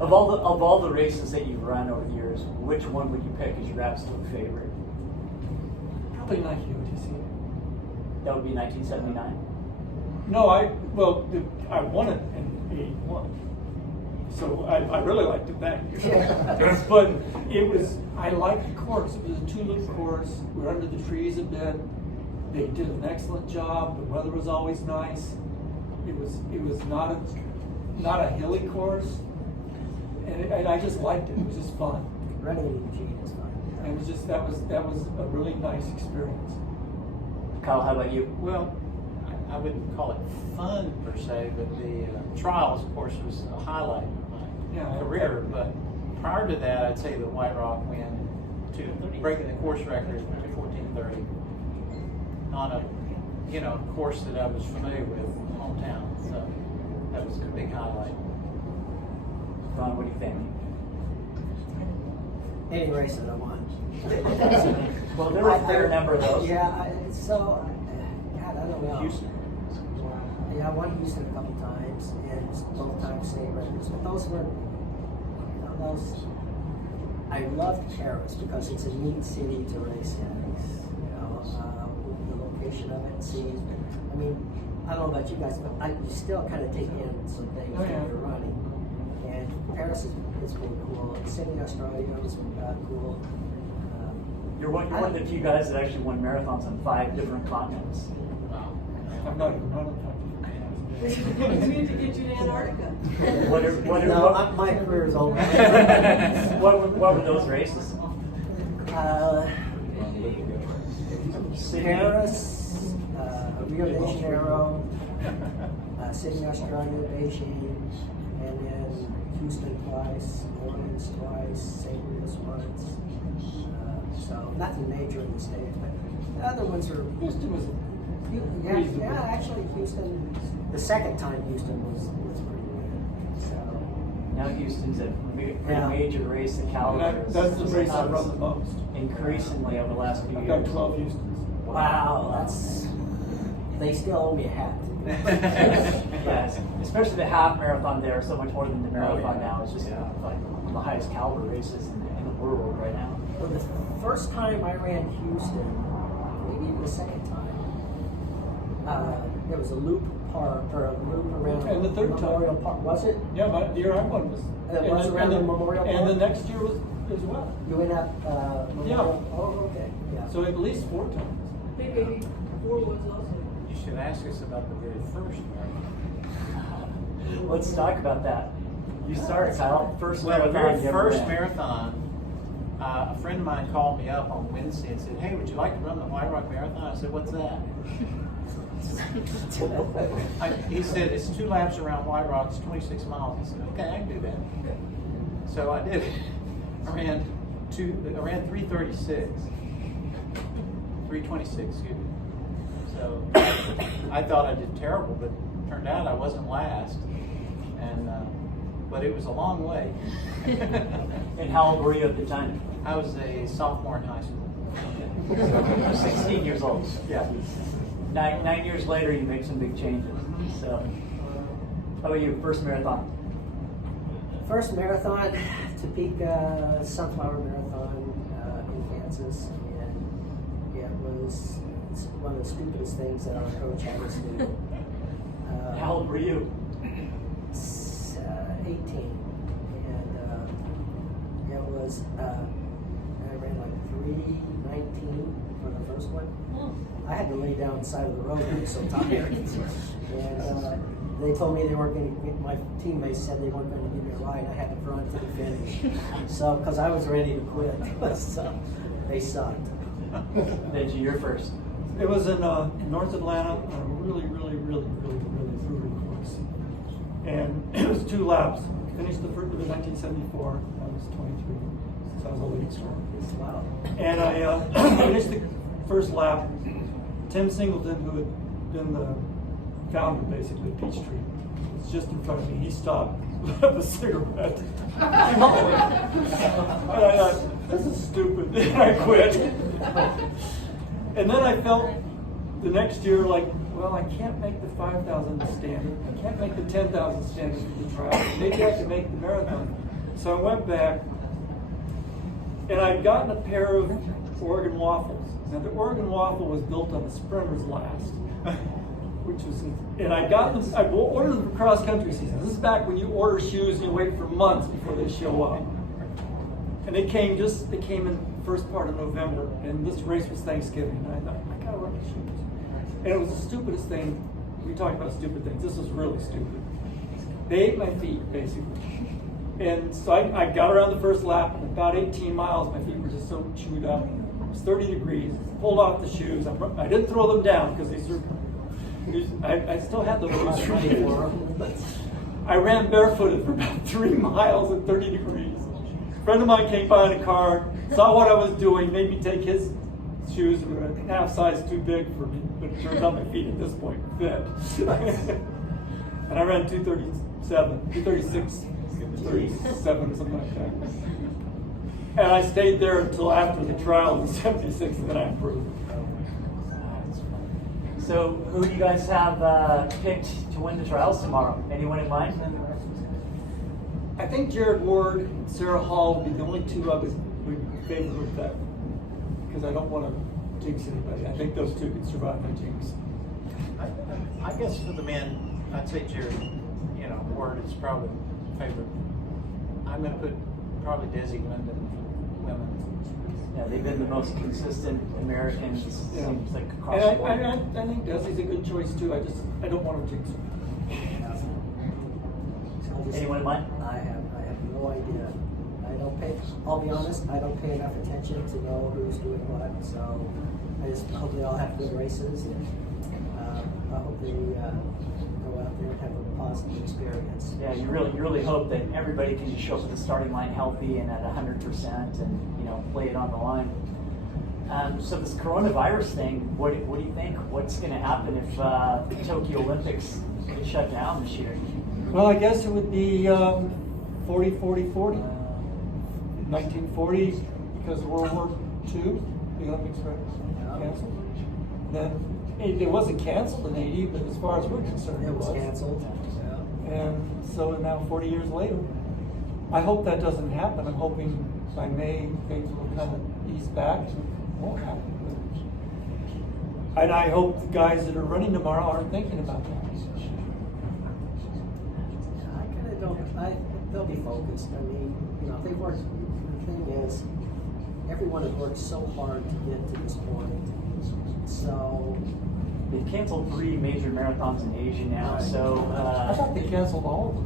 Of all the races that you've run over the years, which one would you pick as your absolute favorite? Probably Nike OTC. That would be 1979. No, I won it in '81. So I really liked it that year. Yeah. But I liked the course. It was a 2-loop course. We were under the trees a bit. They did an excellent job. The weather was always nice. It was not a hilly course. And I just liked it. It was just fun. Running in Eugene is fun. And it was just that was a really nice experience. Kyle, how about you? Well, I wouldn't call it fun per se, but the trials, of course, was a highlight of my career. But prior to that, I'd say the White Rock win to breaking the course record to 14:30 on a course that I was familiar with, hometown. So that was a big highlight. Ron, what do you think? Any race that I won. Well, there were a fair number of those. Yeah, God, I don't know. Houston. Yeah, I won Houston a couple times, and both times state records. But those were, I loved Paris because it's a neat city to race in. The location of it, see. I mean, I don't know about you guys, but you still kind of take in some things when you're running. And Paris is pretty cool. Sydney, Australia was cool. You're one of the few guys that actually won marathons on 5 different continents. I'm not even running. We need to get you to Antarctica. My career is over. What were those races? Paris, Rio de Janeiro, Sydney, Australia, Beijing, and then Houston twice, New Orleans twice, St. Louis once. So nothing major in the States, but the other ones are. Houston was. Actually Houston. The second time Houston was pretty good. So Now Houston's a Yeah. major race. The caliber That's the race I run the most. increasingly over the last few I've years. got 12 Houstons. wow, they still owe me a hat. Yes, especially the half marathon there, so much more than the marathon now. It's just Yeah. like one of the highest caliber races in the world right now. Well, the first time I ran Houston, maybe even the second time, there was a loop park or a loop around And the third Memorial time. Park. Was it? Yeah, my the year I won was. It was around the Memorial And the Park? next year was as well. You went up Memorial? Yeah. Oh, okay. Yeah. So at least 4 times. I think 84 was also. You should ask us about the very first marathon. Let's talk about that. You started, Kyle. First Well, the marathon very you ever first ran. a friend of mine called me up on Wednesday and said, "Hey, would you like to run the White Rock Marathon?" I said, "What's that?" He said, "It's 2 laps around White Rock. It's 26 miles." I said, "Okay, I can do that." So I did. I ran 3:36. 3:26. Excuse me. So I thought I did terrible, but it turned out I wasn't last. And but it was a long way. And how old were you at the time? I was a sophomore in high school. 16 years old. Yeah. 9 years later, you make some big changes. So, how about you? First marathon? First marathon, Topeka Sunflower Marathon in Kansas, and it was one of the stupidest things that our coach had us do. How old were you? 18, and it was I ran like 3:19 for the first one. I had to lay down the side of the road. I was so tired. And they told me they weren't going to. My teammates said they weren't going to give me a ride. I had to run to the finish. So, because I was ready to quit, so they sucked. Benji, you're first. It was in North Atlanta, a really brutal course. And it was 2 laps. Finished the first, it was 1974. I was 23, so I was a lead strong. Wow. And I finished the first lap. Tim Singleton, who had been the founder basically of Peachtree, was just in front of me. He stopped, lit up a cigarette. And I thought, this is stupid. And I quit. And then I felt the next year like, well, I can't make the 5,000 standard. I can't make the 10,000 standard for the trial. Maybe I can make the marathon. So I went back, and I'd gotten a pair of Oregon waffles. Now the Oregon waffle was built on the sprinter's last, which was, and I got them. I ordered them for cross country season. This is back when you order shoes and you wait for months before they show up. And they came in first part of November, and this race was Thanksgiving. And I thought, I gotta wear the shoes. And it was the stupidest thing. We talked about stupid things. This was really stupid. They ate my feet, basically. And so I got around the first lap, and about 18 miles, my feet were just so chewed up. It was 30 degrees. Pulled off the shoes. I didn't throw them down because I still had the shoes ready for them. I ran barefooted for about 3 miles at 30 degrees. A friend of mine came by in a car, saw what I was doing, made me take his shoes that were a half size too big for me, but it turns out my feet at this point fit. And I ran 236, 37 or something like that. And I stayed there until after the trial in 76, and then I improved. So, who do you guys have picked to win the trials tomorrow? Anyone in mind? I think Jared Ward and Sarah Hall would be the only 2 I would favor with that, because I don't want to jinx anybody. I think those 2 can survive my jinx. I guess for the men, I'd say Jared, Ward is probably favorite. I'm going to put probably Desi Glenda for women. Yeah, they've been the most consistent Americans, Yeah. seems like across the board. And I think Desi's a good choice too. I don't want to jinx her. Anyone in mind? I have no idea. I'll be honest, I don't pay enough attention to know who's doing what, so I just hope they all have good races, and I hope they go out there and have a positive experience. Yeah, you really hope that everybody can just show up at the starting line healthy and at 100%, and play it on the line. So this coronavirus thing, what do you think? What's going to happen if the Tokyo Olympics get shut down this year? Well, I guess it would be 40-40-40. 1940, because of World War II, the Olympics were canceled. Then it wasn't canceled in 80, but as far as we're concerned, It was canceled. And so now 40 years later, I hope that doesn't happen. I'm hoping by May things will kind of ease back and it won't happen. And I hope the guys that are running tomorrow aren't thinking about that. I kind of don't. They'll be focused. I mean, they work. The thing is, everyone has worked so hard to get to this point. So They've canceled 3 major marathons in Asia now, so I thought they canceled all of them.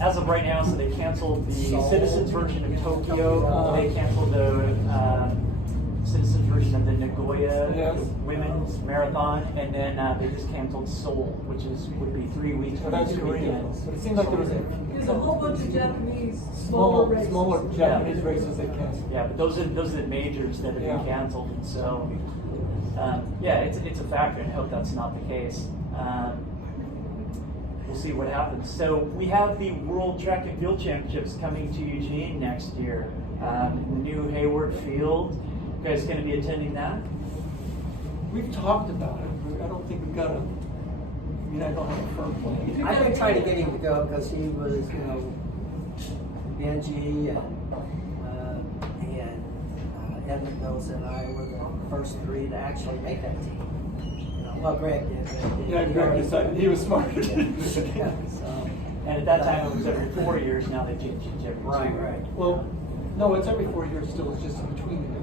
as of right now, so they canceled the Seoul. Citizens version of Tokyo. They canceled the citizens version of the Nagoya Yes. women's marathon, and then they just canceled Seoul, which would be 3 weeks Well, from that's this Korea. weekend. But it seems like there was There's a whole bunch of Japanese smaller races. Japanese races that canceled. Yeah, but those are the majors that have Yeah. been canceled, and so yeah, it's a factor, and I hope that's not the case. We'll see what happens. So we have the World Track and Field Championships coming to Eugene next year. The new Hayward Field. You guys going to be attending that? We've talked about it. I don't think we've got a. I mean, I don't have a firm plan. I've been trying to get him to go because he was, Benji and Edmund Mills and I were the first three to actually make that team. Well, Greg did. But Yeah, Greg decided he was smarter. Yeah, so. And at that time, it was every 4 years. Now they changed it to every 2. Right. Well, no, it's every 4 years still. It's just in between the years.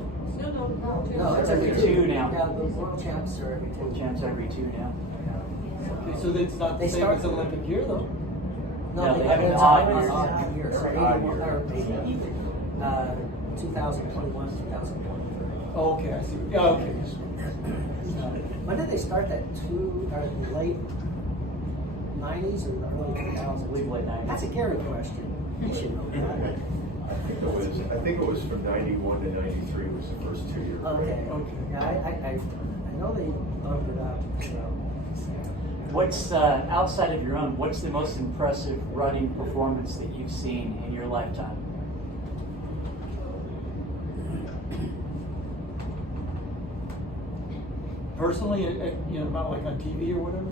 No, it's every two now. Yeah, the world champs are every two. World champs every 2 now. Okay, so it's not the They same start- as Olympic year, though. No, they have it's an odd always years. odd years. Or 81 odd or 2021, 2023. Oh, okay, I see. Yeah, okay. When did they start that? Late 90s or the early I 2000s? believe late 90s. That's a Gary question. He should know that. I think it was from 91 to 93 was the first 2 years. Okay. Okay. Yeah, I know they bumped it up. So. What's outside of your own? What's the most impressive running performance that you've seen in your lifetime? Personally, not like on TV or whatever.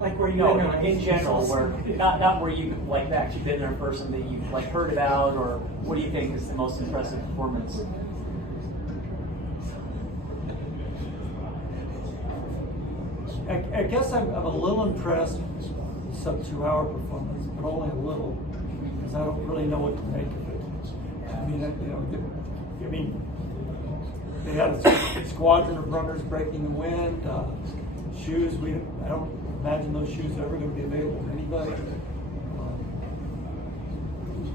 Like where in general, where not where you like actually been there in person that you've like heard about, or what do you think is the most impressive performance? I guess I'm a little impressed with sub 2 hour performance, but only a little, because I don't really know what to make of it. I mean, they had a squadron of runners breaking the wind, shoes. I don't imagine those shoes are ever going to be available to anybody.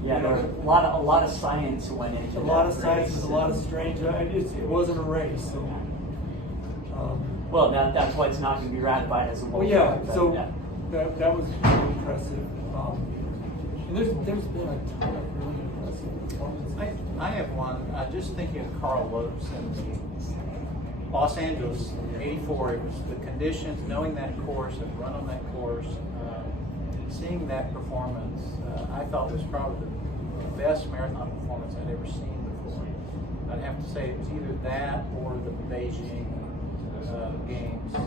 Yeah, there was a lot of science went into A lot of that science, race. a lot of strange. It wasn't a race, so. Well, that's why it's not going to be ratified as a Well, world yeah. record, but So yeah. that was really impressive. And there's been a ton of really impressive performances. I have one. Just thinking of Carl Lopes in Los Angeles, '84. It was the conditions, knowing that course and run on that course, seeing that performance. I thought was probably the best marathon performance I'd ever seen before. I'd have to say it was either that or the Beijing Games. What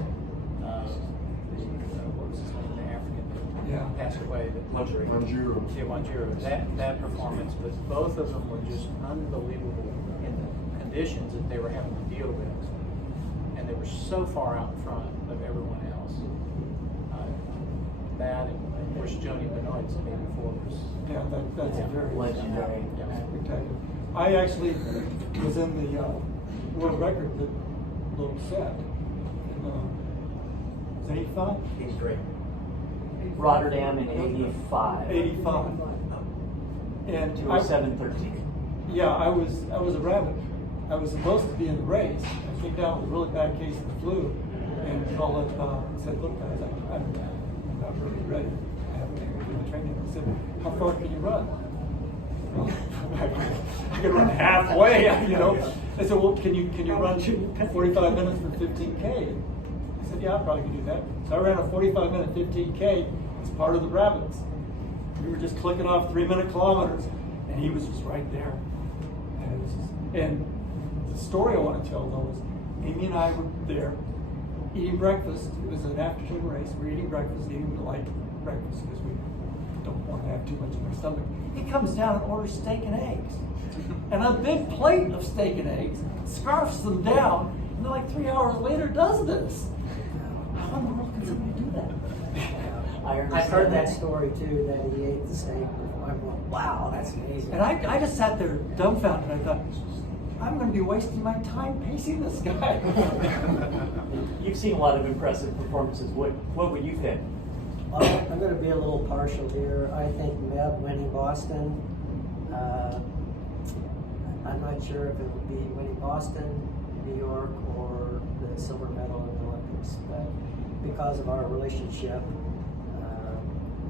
was his name? The African that Yeah. passed away. Manjuro. Yeah, Manjuro. That performance, but both of them were just unbelievable in the conditions that they were having to deal with, and they were so far out in front of everyone else. That and of course Joni Benoit's '84 was. Yeah, that's a very legendary. spectacular. I actually was in the world record that Loeb set. Was it 85? He's great. Rotterdam in 85. 85. And To 7:13. yeah, I was a rabbit. I was supposed to be in the race. I came down with a really bad case of the flu, and called up and said, "Look, guys, I'm not really ready. I haven't been training." I said, "How far can you run?" Well, I can run halfway, I said, "Well, can you run 45 minutes for 15K?" I said, "Yeah, I probably can do that." So I ran a 45-minute 15K as part of the rabbits. We were just clicking off 3-minute kilometers, and he was just right there. And, and the story I want to tell, though, is Amy and I were there eating breakfast. It was an afternoon race. We're eating breakfast, eating light breakfast because we don't want to have too much in our stomach. He comes down and orders steak and eggs. And a big plate of steak and eggs, scarfs them down, and then like 3 hours later does this. How in the world can somebody do that? I've heard that story too, that he ate the steak. I went, wow, that's amazing. And I just sat there dumbfounded. I thought, I'm going to be wasting my time pacing this guy. You've seen a lot of impressive performances. What would you think? Well, I'm going to be a little partial here. I think Meb winning Boston. I'm not sure if it would be winning Boston, New York, or the silver medal in the Olympics, but because of our relationship,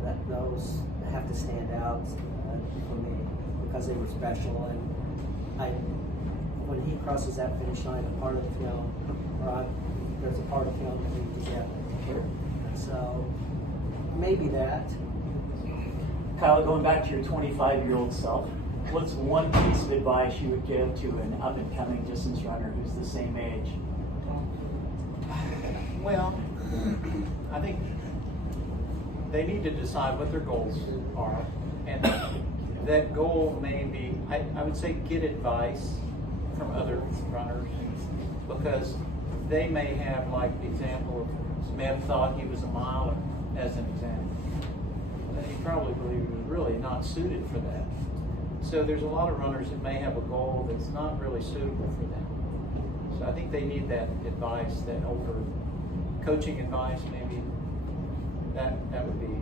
that those have to stand out for me because they were special. And when he crosses that finish line, a part of the film, there's a part of the film that we together. So maybe that. Kyle, going back to your 25-year-old self, what's one piece of advice you would give to an up-and-coming distance runner who's the same age? Well, I think they need to decide what their goals are, and that goal may be, I would say, get advice from other runners, because they may have, like the example of Meb thought he was a miler, as an example. And he probably believed he was really not suited for that. So there's a lot of runners that may have a goal that's not really suitable for them. So I think they need that advice, that older coaching advice, maybe. That would be,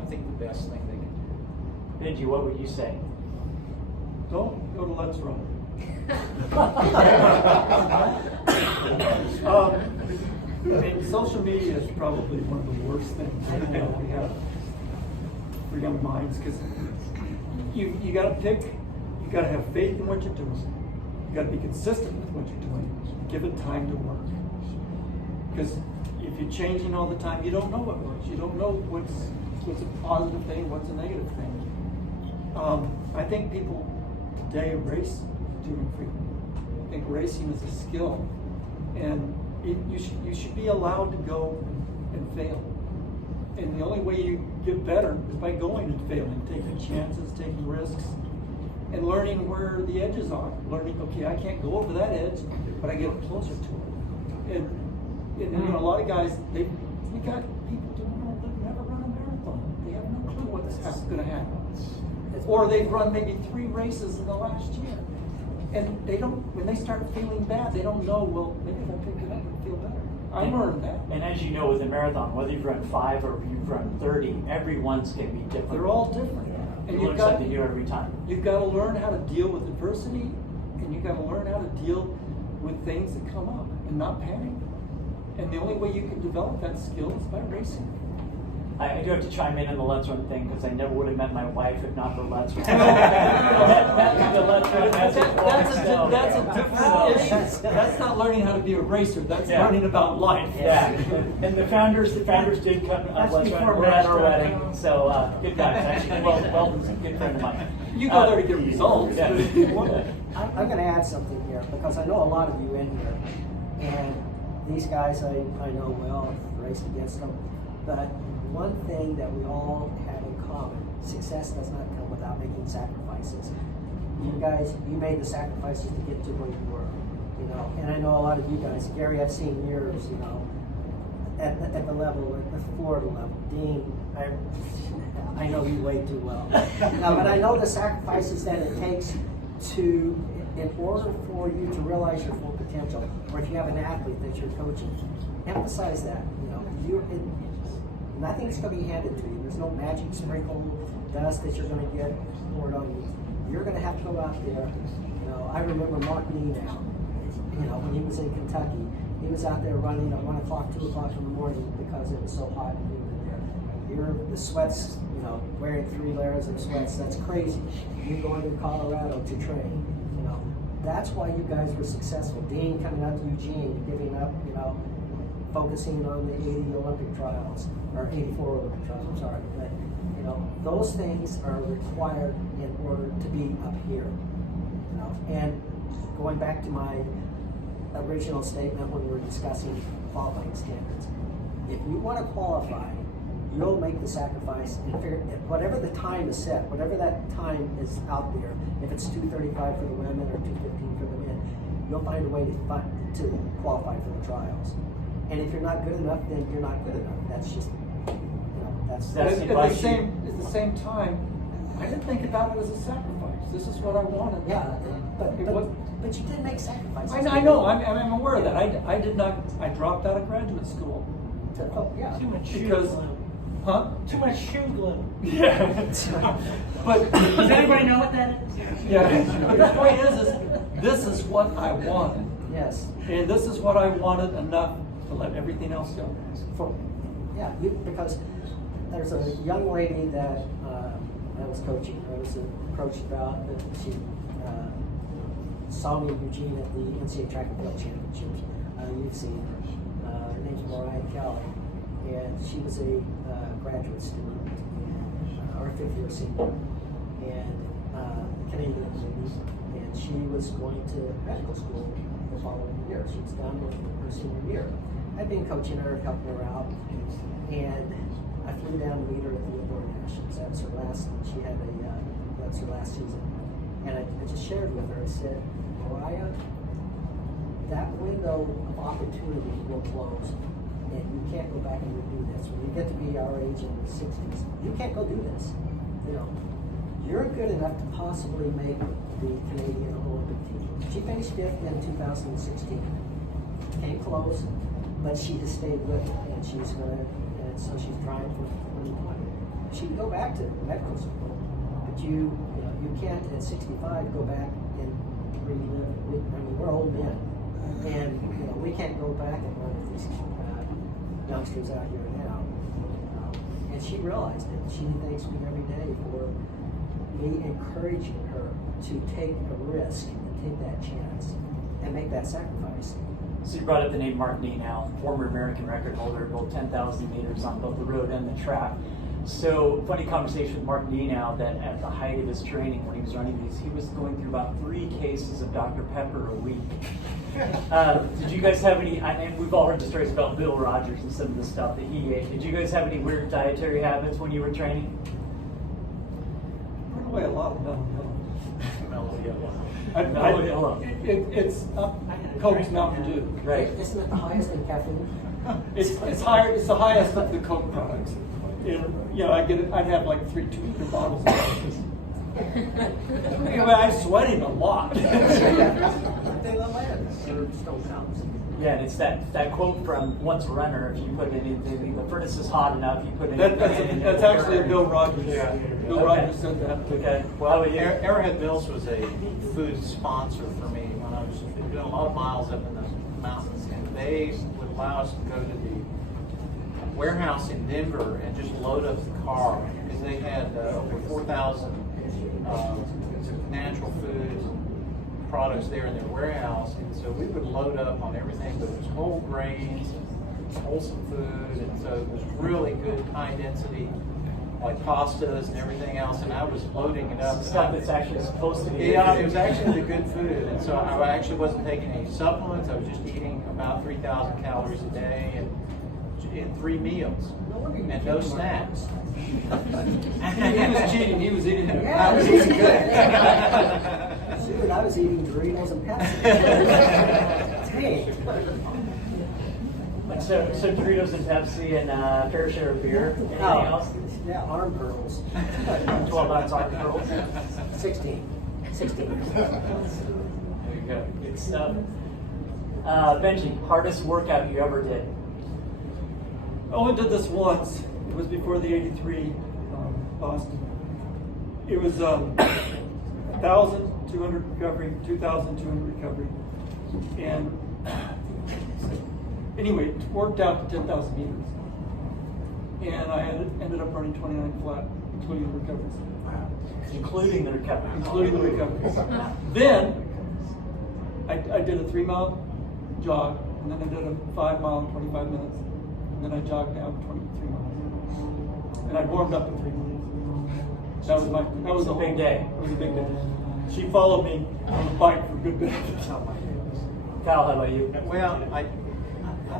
I think the best thing they can do. Benji, what would you say? Don't go to Let's Run. I mean, social media is probably one of the worst things we have for young minds, because you got to pick, you got to have faith in what you're doing. You got to be consistent with what you're doing. Give it time to work. Because if you're changing all the time, you don't know what works. You don't know what's a positive thing, what's a negative thing. I think people today race too infrequently. I think racing is a skill, and you should be allowed to go and fail. And the only way you get better is by going and failing, taking chances, taking risks, and learning where the edges are. Learning, okay, I can't go over that edge, but I get closer to it. And a lot of guys, we got people that never run a marathon. They have no clue what's going to happen. Or they've run maybe 3 races in the last year. And they don't, when they start feeling bad, they don't know, well, maybe if I pick it up and feel better. I learned that. And as you know, with a marathon, whether you've run 5 or you've run 30, everyone's going to be different. They're all different. Yeah. And You learn something new every time. You've got to learn how to deal with adversity, and you've got to learn how to deal with things that come up and not panic. And the only way you can develop that skill is by racing. I do have to chime in on the Let's Run thing, because I never would have met my wife if not for Let's Run. The Let's Run has its own That's a so- different issue. That's not learning how to be a racer. That's learning about life. Yeah, and the founders did come. That's Let's before Run. We're at our March. wedding, so good guys. Actually, Weldon's a good friend of mine. You go there to get results. Yeah. I'm going to add something here because I know a lot of you in here, and these guys I know well, I've raced against them, but one thing that we all have in common, success does not come without making sacrifices. You guys, you made the sacrifices to get to where you were, and I know a lot of you guys. Gary, I've seen yours, at the level, at the Florida level. Dean, I know you way too well. But I know the sacrifices that it takes in order for you to realize your full potential, or if you have an athlete that you're coaching, emphasize that. Nothing's going to be handed to you. There's no magic sprinkle dust that you're going to get poured on you. You're going to have to go out there. I remember Mark Nee now. When he was in Kentucky, he was out there running at 1 o'clock, 2 o'clock in the morning because it was so hot and humid there. The sweats, wearing 3 layers of sweats, that's crazy. You're going to Colorado to train. That's why you guys were successful. Dean coming out to Eugene, giving up, focusing on the 80 Olympic trials, or 84 Olympic trials, I'm sorry. But, those things are required in order to be up here. And going back to my original statement when we were discussing qualifying standards, if you want to qualify, you'll make the sacrifice and figure whatever the time is set, whatever that time is out there, if it's 2:35 for the women or 2:15 for the men, you'll find a way to qualify for the trials. And if you're not good enough, then you're not good enough. That's just, that's At the same time, I didn't think about it as a sacrifice. This is what I wanted. yeah. But you did make sacrifices. I know. I'm aware of that. I did not. I dropped out of graduate school. Yeah. Because Huh? Too much shoe glue. Yeah. But Does anybody know what that is? yeah, but the point is this is what I wanted. Yes. And this is what I wanted enough to let everything else go. Yeah, because there's a young lady that I was coaching. I was approached about that she saw me in Eugene at the NCAA Track and Field Championships. You've seen her. Her name's Mariah Kelly, and she was a graduate student and or a fifth-year senior, and Canadian lady, and she was going to medical school the following year. She was done with her senior year. I'd been coaching her, helping her out, and I flew down to meet her at the Indoor Nationals. That was her last. She had that was her last season, and I just shared with her. I said, Mariah, that window of opportunity will close, and you can't go back and redo this. When you get to be our age in the 60s, you can't go do this. You know, you're good enough to possibly make the Canadian Olympic team. She finished fifth in 2016. Came close, but she has stayed with it, and she's gonna, and so she's trying for 2020. She can go back to medical school, but you can't at 65 go back and relive. I mean, we're old men, and we can't go back and run with these youngsters out here now. And she realized it. She thanks me every day for me encouraging her to take a risk and take that chance and make that sacrifice. So you brought up the name Mark Nenow, former American record holder, both 10,000 meters on both the road and the track. So funny conversation with Mark Nenow that at the height of his training when he was running these, he was going through about 3 cases of Dr. Pepper a week. Did you guys have any, and we've all heard the stories about Bill Rogers and some of the stuff that he ate. Did you guys have any weird dietary habits when you were training? Put away a lot of them. Mellow yellow. It's Coke's Mountain Dew. Right. Isn't it the highest in caffeine? It's higher. It's the highest of the Coke products. And, I'd have like 2 liter bottles of it. I'm sweating a lot. Yeah, and it's that quote from Once a Runner. If you put it in, the furnace is hot enough, you put it in. That's actually Bill Rogers. Yeah. Bill Rogers said that. Okay. Well, Arrowhead Mills was a food sponsor for me when I was doing a lot of miles up in the mountains, and they would allow us to go to the warehouse in Denver and just load up the car because they had over 4,000 natural food products there in their warehouse, and so we would load up on everything but it was whole grains and wholesome food, and so it was really good high density like pastas and everything else, and I was loading it up. Stuff that's actually supposed to be. Yeah, it was actually the good food, and so I actually wasn't taking any supplements. I was just eating about 3,000 calories a day and in 3 meals and no snacks. He was cheating. He was eating it. Yeah, I was eating good. Dude, I was eating Doritos and Pepsi. Dang. So Doritos and Pepsi and fair share of beer. Anything else? Yeah, arm pearls. 12 ounce arm pearls. 16. There you go. Good stuff. Benji, hardest workout you ever did? I only did this once. It was before the '83 Boston. It was 1,200 recovery, 2,200 recovery, and anyway, it worked out to 10,000 meters. And I ended up running 29 flat, including the recoveries. Including the recovery. Including the recoveries. Then I did a 3-mile jog, and then I did a 5-mile in 25 minutes. And then I jogged down 23 miles. And I warmed up in 3 minutes. That was a big day. It was a big day. She followed me on the bike for a good bit. Kyle, how about you? Well, I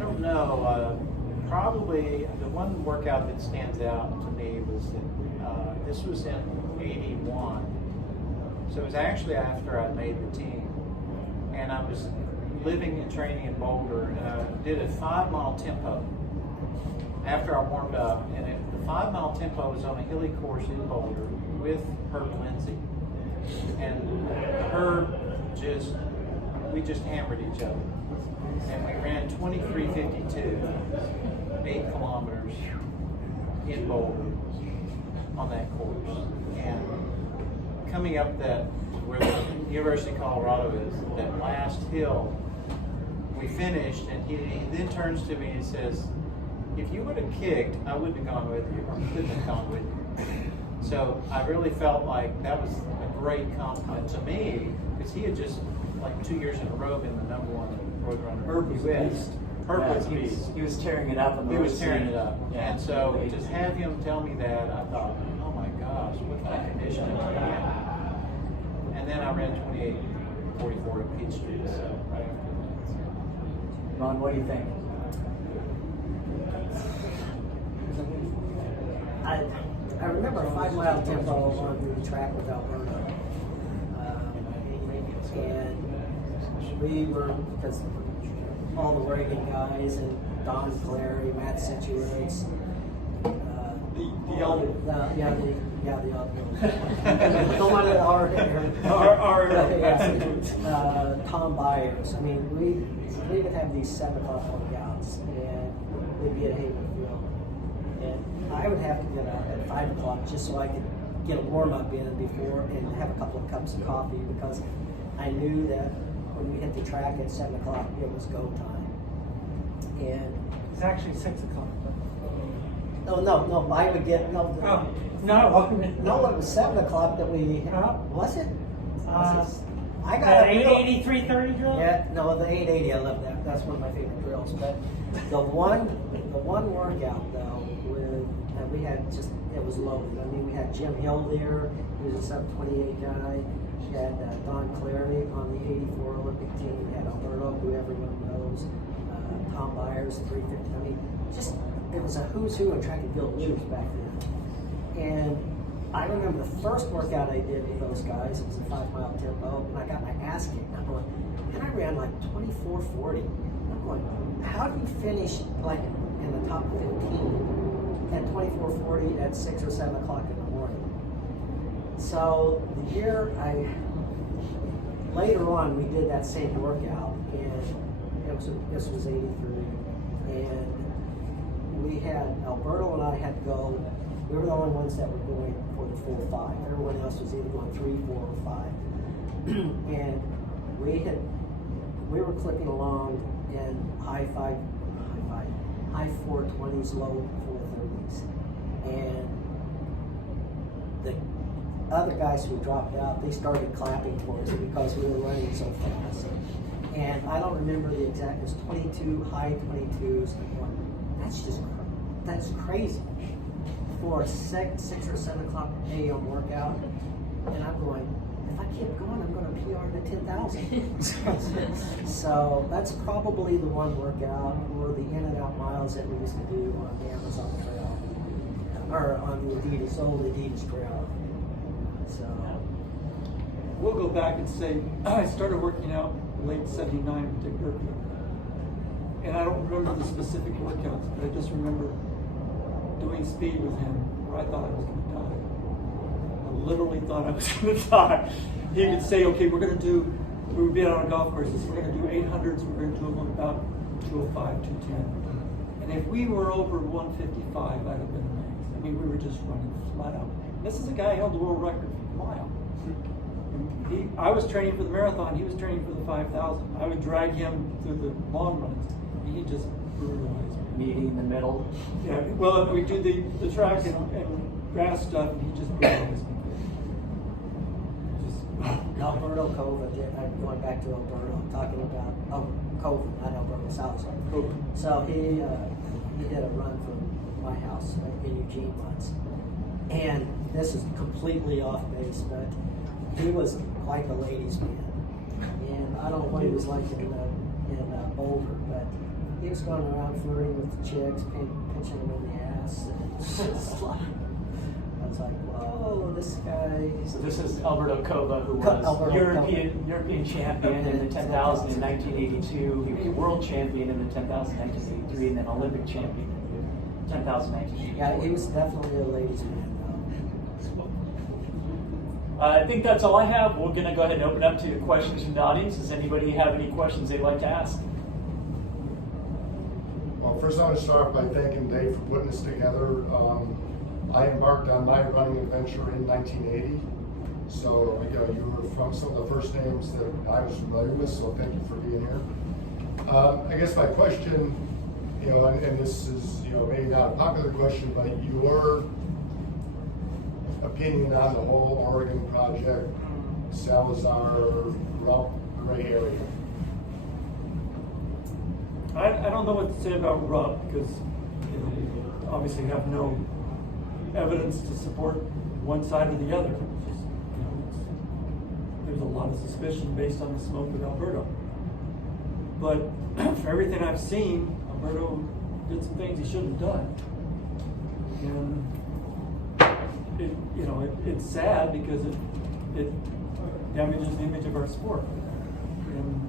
don't know. Probably the one workout that stands out to me was that this was in '81. So it was actually after I made the team. And I was living and training in Boulder, and I did a 5-mile tempo after I warmed up. And the 5-mile tempo was on a hilly course in Boulder with Herb Lindsay. And we just hammered each other. And we ran 23:52, 8 kilometers. in Boulder on that course. And coming up that, where the University of Colorado is, that last hill, we finished, and he then turns to me and says, if you would have kicked, I wouldn't have gone with you, or couldn't have gone with you. So I really felt like that was a great compliment to me, because he had just, like 2 years in a row, been the #1 road runner Herb in was the a US. beast. Herb Yeah, was a beast. he was tearing it up. On the He was road tearing scene. it up. Yeah. And so just have him tell me that, I thought, oh my gosh, what kind of conditioning do you have? And then I ran 28:44 at Peachtree, so right after that. Ron, what do you think? I remember a 5 mile tempo on the track with Alberta. And we were, because all the Oregon guys and Don Clary, Matt Centuries, The elder. the elder. No one at our Tom Byers. I mean, we would have these 7 o'clock workouts, and we'd be at Haven Field. And I would have to get up at 5 o'clock just so I could get a warm up in before and have a couple of cups of coffee, because I knew that when we hit the track at 7 o'clock, it was go time. And It's actually 6 o'clock. no, I would get no. No, it was 7 o'clock that we. Was it? I got That up real- 880-330 drill? Yeah, no, the 880. I love that. That's one of my favorite drills. But the one workout though, we had just, it was loaded. I mean, we had Jim Hill there. He was a sub-28 guy. We had Don Clary on the 84 Olympic team. We had Alberto, who everyone knows. Tom Byers, 350. I mean, just it was a who's who in track and field leaders back then. And I remember the first workout I did with those guys, it was a 5 mile tempo, and I got my ass kicked. I'm going, and I ran like 24:40. I'm going, how do you finish like in the top 15 at 24:40 at 6 or 7 o'clock in the morning? So the year later on, we did that same workout, and this was 83, and we had Alberto and I had to go. We were the only ones that were going for the full 5. Everyone else was either going 3, 4, or 5. And we were clicking along in high 420s, low 430s. And the other guys who dropped out, they started clapping for us because we were running so fast. And I don't remember the exact, it was 22, high 22s. That's crazy for a 6 or 7 o'clock a.m. workout. And I'm going, if I keep going, I'm going to PR to 10,000. So that's probably the one workout, or the in and out miles that we used to do on the Amazon Trail, or on the old Adidas Trail. So We'll go back and say, I started working out late 79 with Dick Durden. And I don't remember the specific workouts, but I just remember doing speed with him where I thought I was going to die. I literally thought I was going to die. He would say, okay, we would be out on golf courses, we're going to do 800s, we're going to do them about 205, 210. And if we were over 155, I'd have been amazed. I mean, we were just running flat out. This is a guy who held the world record for a mile. I was training for the marathon, he was training for the 5,000. I would drag him through the long runs. He just brutalized me. Meeting in the middle. Yeah, well, we do the track and grass stuff, and he just brutalized me. Alberto Cova, going back to Alberto, talking about Cova, not Alberto Salazar. Cool. So he did a run from my house in Eugene once, and this is completely off base, but he was quite the ladies' man, and I don't know what he was like in Boulder, but he was going around flirting with the chicks, pinching them in the ass, and just like, I was like, whoa, this guy. So this is Alberto Cova, who was Alberto European champion in the 10,000 in 1982. He was a world champion in the 10,000 in 1983, and then Olympic champion in the 10,000 in 1984. Yeah, he was definitely a ladies' man. I think that's all I have. We're going to go ahead and open up to questions from the audience. Does anybody have any questions they'd like to ask? Well, first I want to start off by thanking Dave for putting this together. I embarked on my running adventure in 1980. So, you were from some of the first names that I was familiar with, so thank you for being here. I guess my question, and this is, maybe not a popular question, but your opinion on the whole Oregon project, Salazar, Rupp, gray area. I don't know what to say about Rupp because obviously have no evidence to support one side or the other. There's a lot of suspicion based on the smoke with Alberto. But for everything I've seen, Alberto did some things he shouldn't have done. And it's sad because it damages the image of our sport. And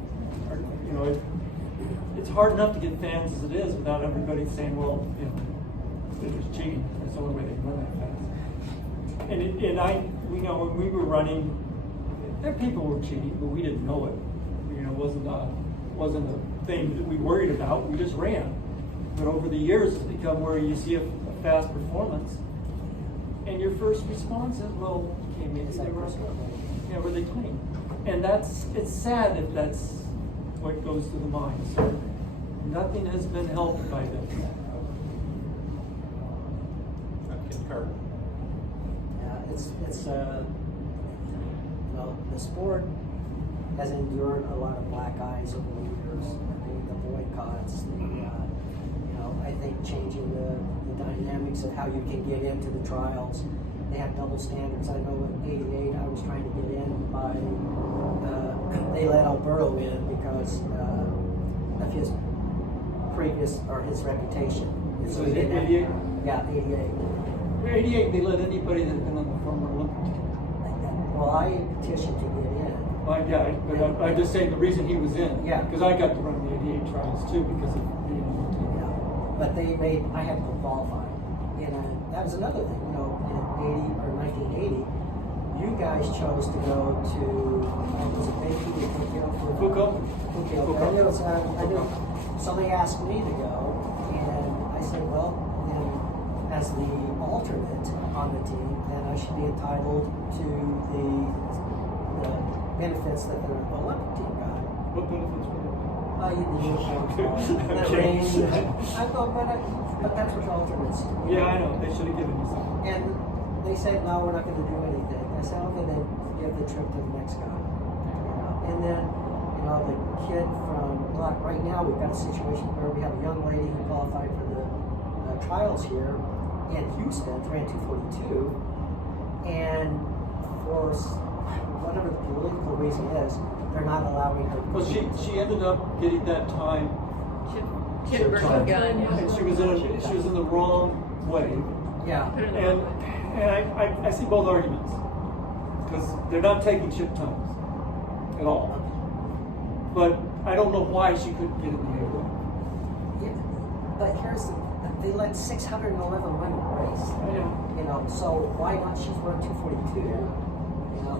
it's hard enough to get fans as it is without everybody saying, well, it was cheating. That's the only way they can run that fast. And when we were running, there people were cheating, but we didn't know it. It wasn't a thing that we worried about. We just ran. But over the years, it's become where you see a fast performance, and your first response is, well, okay, maybe they were they clean? And it's sad if that's what goes to the mind. So nothing has been helped by this. I concur. Yeah, the sport has endured a lot of black eyes over the years. The boycotts, I think changing the dynamics of how you can get into the trials. They have double standards. I know in '88 I was trying to get in by, they let Alberto in because of his previous, or his reputation. So is it 88? Yeah, '88. 88, they let anybody that had been on the former Olympic team. Well, I petitioned to get in. But I'm just saying the reason he was in. Yeah. Because I got to run the 88 trials too because of being on the team. Yeah. But I had to qualify. And that was another thing, in 1980, you guys chose to go to, was it Benji Durden? Foucault. I knew somebody asked me to go, and I said, well, then as the alternate on the team, then I should be entitled to the benefits that the Olympic team got. What benefits were there? The range. I thought, but that's what the alternates do. Yeah, I know. They should have given you something. And they said, no, we're not going to do anything. I said, okay, then give the trip to the next guy. And then, the kid right now we've got a situation where we have a young lady who qualified for the trials here in Houston, ran 2:42, and for whatever the political reason is, they're not allowing her. Well, she ended up getting that time. She had a birthday gun. And she was in the wrong way. Yeah. And I see both arguments because they're not taking ship times at all. But I don't know why she couldn't get in the air. Yeah. But they let 611 women race. I know. So why not? She's run 2:42.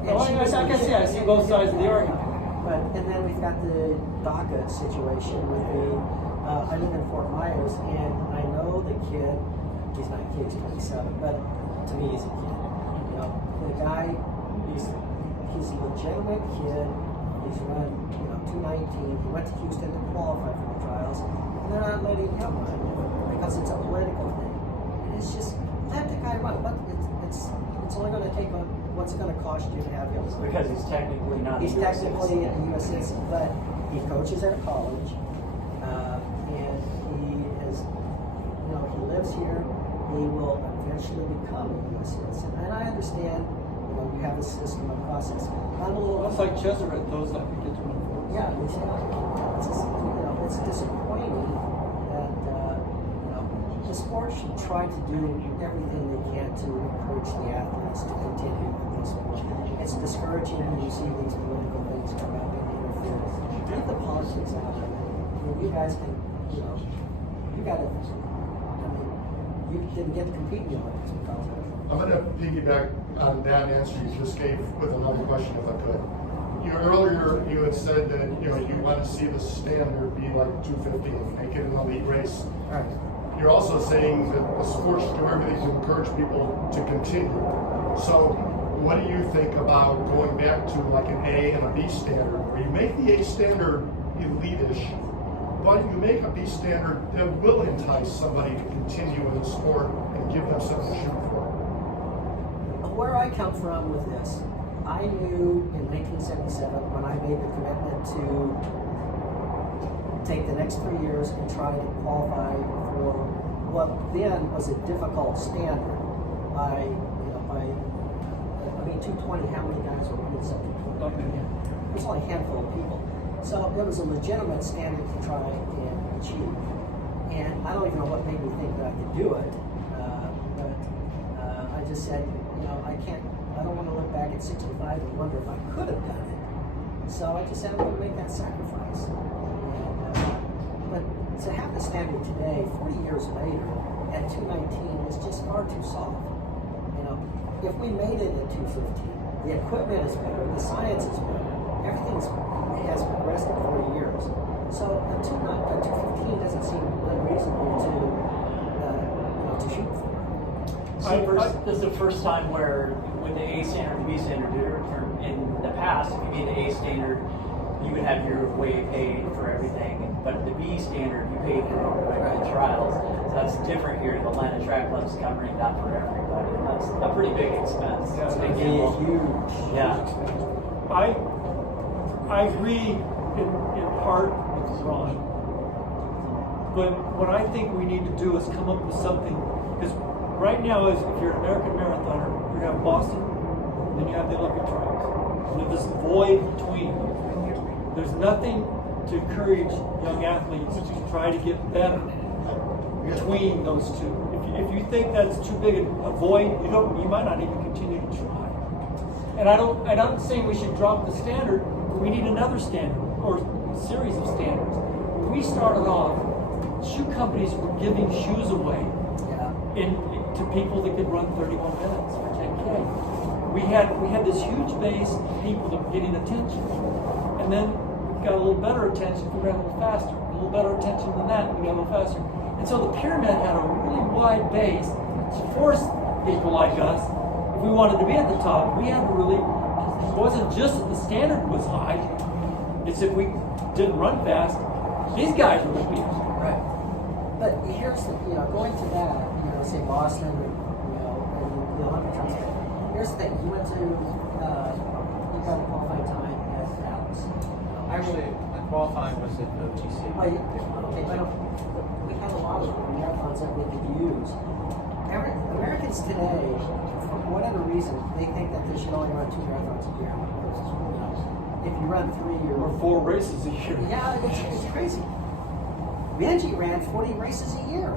I see both sides of the argument. And then we've got the DACA situation with I live in Fort Myers, and I know the kid, he's not a kid, he's 27, but to me he's a kid. The guy, he's a legitimate kid, he's run 2:19, he went to Houston to qualify for the trials, and they're not letting him run because it's a political thing. And it's just, let the guy run, but it's only going to take what's it going to cost you to have him? Because he's technically not. He's technically a U.S. citizen, but he coaches at a college, and he is, he lives here. He will eventually become a U.S. citizen, and I understand. You have a system, a process. I'm a little. It's like Chesaret, those that get to run for. Yeah, it's disappointing that the sport should try to do everything they can to encourage the athletes to continue with this sport. It's discouraging when you see these political things come out and interfere. Take the politics out of it. You guys can, you got to. You didn't get to compete in the Olympics because of it. I'm going to piggyback on that answer you just gave with another question, if I could. earlier you had said that you want to see the standard be like 215, make it an elite race. Right. You're also saying that the sport should do everything to encourage people to continue. So what do you think about going back to like an A and a B standard, where you make the A standard elite-ish, but you make a B standard that will entice somebody to continue in the sport and give them something to shoot for? Where I come from with this, I knew in 1977 when I made the commitment to take the next 3 years and try to qualify for what then was a difficult standard. I mean, 220, how many guys were running something? It was only a handful of people. So it was a legitimate standard to try and achieve. And I don't even know what made me think that I could do it, but I just said, I don't want to look back at 65 and wonder if I could have done it. So I just said, I'm going to make that sacrifice. But to have the standard today, 40 years later, at 219 is just far too soft. If we made it at 215, the equipment is better, the science is better, everything has progressed in 40 years. So a 215 doesn't seem unreasonable to shoot for. This is the first time where with the A standard and the B standard, in the past, if you made the A standard, you would have your way paid for everything. But the B standard, you paid your own way for the trials. So that's different here. The Atlanta Track Club's covering that for everybody. And that's a pretty big expense. It's a big deal. Huge. Yeah. I agree in part with Ron. But what I think we need to do is come up with something, because right now, if you're an American marathoner, you have Boston, then you have the Olympic trials. And there's this void between. There's nothing to encourage young athletes to try to get better between those two. If you think that's too big a void, you might not even continue to try. And I'm not saying we should drop the standard, but we need another standard or a series of standards. When we started off, shoe companies were giving shoes away to people that could run 31 minutes for 10K. We had this huge base of people that were getting attention, and then we got a little better attention if we ran a little faster. A little better attention than that, we got a little faster. And so the pyramid had a really wide base to force people like us, if we wanted to be at the top, we had to really. It wasn't just that the standard was high; it's if we didn't run fast, these guys were going to beat us. Right. But here's the, going to that, say Boston, and the Olympic trials. Here's the thing: you went to, you got a qualifying time at Dallas. Actually, my qualifying was at OTC. Okay, but we had a lot of marathons that we could use. Americans today, for whatever reason, they think that they should only run 2 marathons a year. If you run 3 Or 4 races a year. Yeah, it's crazy. Benji ran 40 races a year.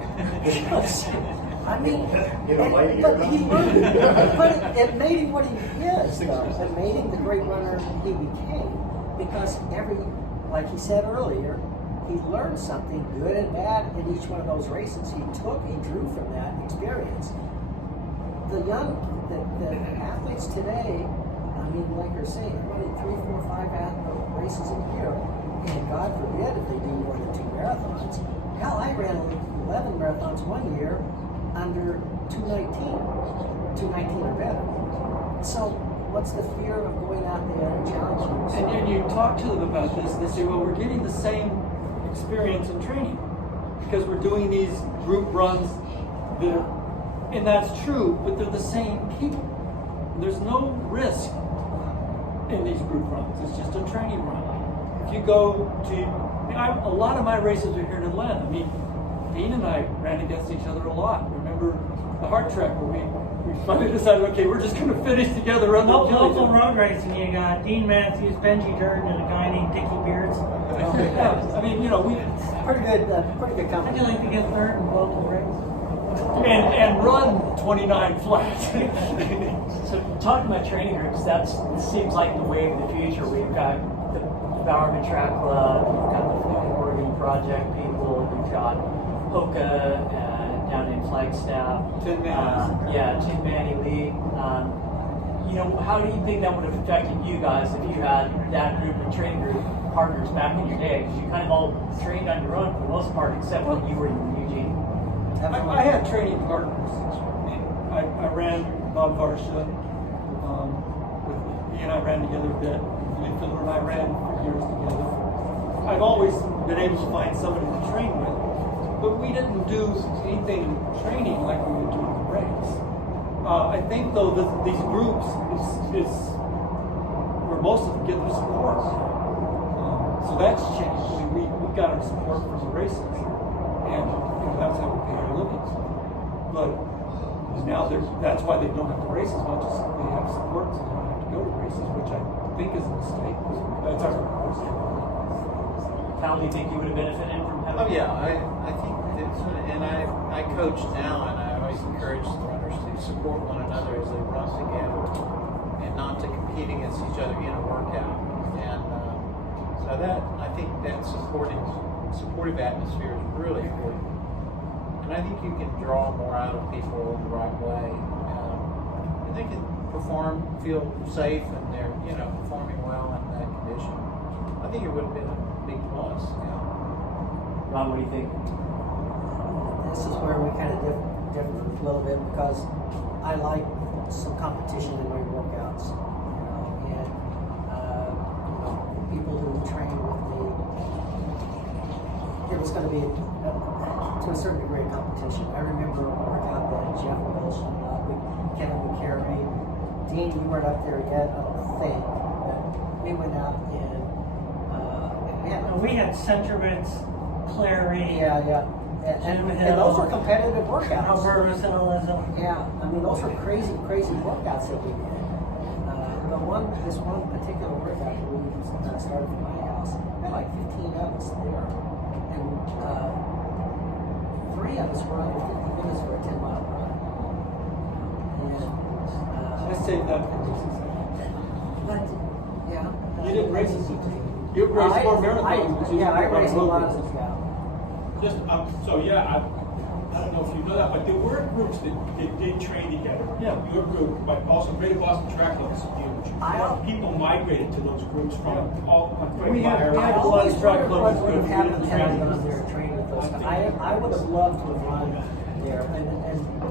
I mean, but he learned, but it made him what he is, though. It made him the great runner he became, because like he said earlier, he learned something good and bad in each one of those races. He drew from that experience. The athletes today, I mean, like you're saying, running 3, 4, 5 races a year, and God forbid if they do more than 2 marathons. Hell, I ran 11 marathons one year under 219 or better. So what's the fear of going out there and challenging yourself? And you talk to them about this, and they say, well, we're getting the same experience in training because we're doing these group runs and that's true, but they're the same people. There's no risk in these group runs. It's just a training run. If you go to, a lot of my races are here in Atlanta. I mean, Dean and I ran against each other a lot. Remember the hard track where we finally decided, okay, we're just going to finish together. Local road racing, you got Dean Matthews, Benji Durden, and a guy named Dickie Beards. Yeah, I mean, we pretty good company. How'd you like to get third in local race? and run 29 flat. So talking about training groups, that seems like the wave of the future. We've got the Bowerman Track Club, we've got the Food Oregon Project people, we've got Hoka down in Flagstaff. Tin Man. Tin Man Elite. how do you think that would have affected you guys if you had that group of training group partners back in your day? Because you kind of all trained on your own for the most part, except when you were in Eugene. I had training partners. I ran Bob Varsha. He and I ran together a bit. Lee Filler and I ran for years together. I've always been able to find somebody to train with, but we didn't do anything training like we would do in the race. I think though that these groups is where most of them get their support. So that's changed. We got our support from the races, and that's how we pay our livings. But now that's why they don't have to race as much as they have support, so they don't have to go to races, which I think is a mistake. That's our course. How do you think you would have benefited from having? Oh yeah, I think it's, and I coach now, and I always encourage the runners to support one another as they run together, and not to compete against each other in a workout. And so that I think that supportive atmosphere is really important. And I think you can draw more out of people in the right way, and they can feel safe, and they're performing well in that condition. I think it would have been a big plus. Yeah. Ron, what do you think? This is where we kind of differ a little bit, because I like some competition in my workouts, and people who train with me, it was going to be to a certain degree of competition. I remember a workout that Jeff Welsh and Kevin McCary, Dean, you weren't up there yet, I don't think, but we went out and We had Centrovitz, Clary, and those were competitive workouts. Albertus and Elizabeth. Yeah, I mean, those were crazy workouts that we did. This one particular workout that we started from my house, we had like 15 of us there, and 3 of us were under 50 minutes for a 10-mile run. And I saved that for races. but yeah, You did races. You raced more marathons. I raced a lot of them. Yeah. I don't know if you know that, but there were groups that did train together. Yeah. Your group, but also Greater Boston Track Club is huge. People migrated to those groups from all. We had I a always track wondered club what would have happened had I gone there and trained with those guys. I would have loved to have run there, and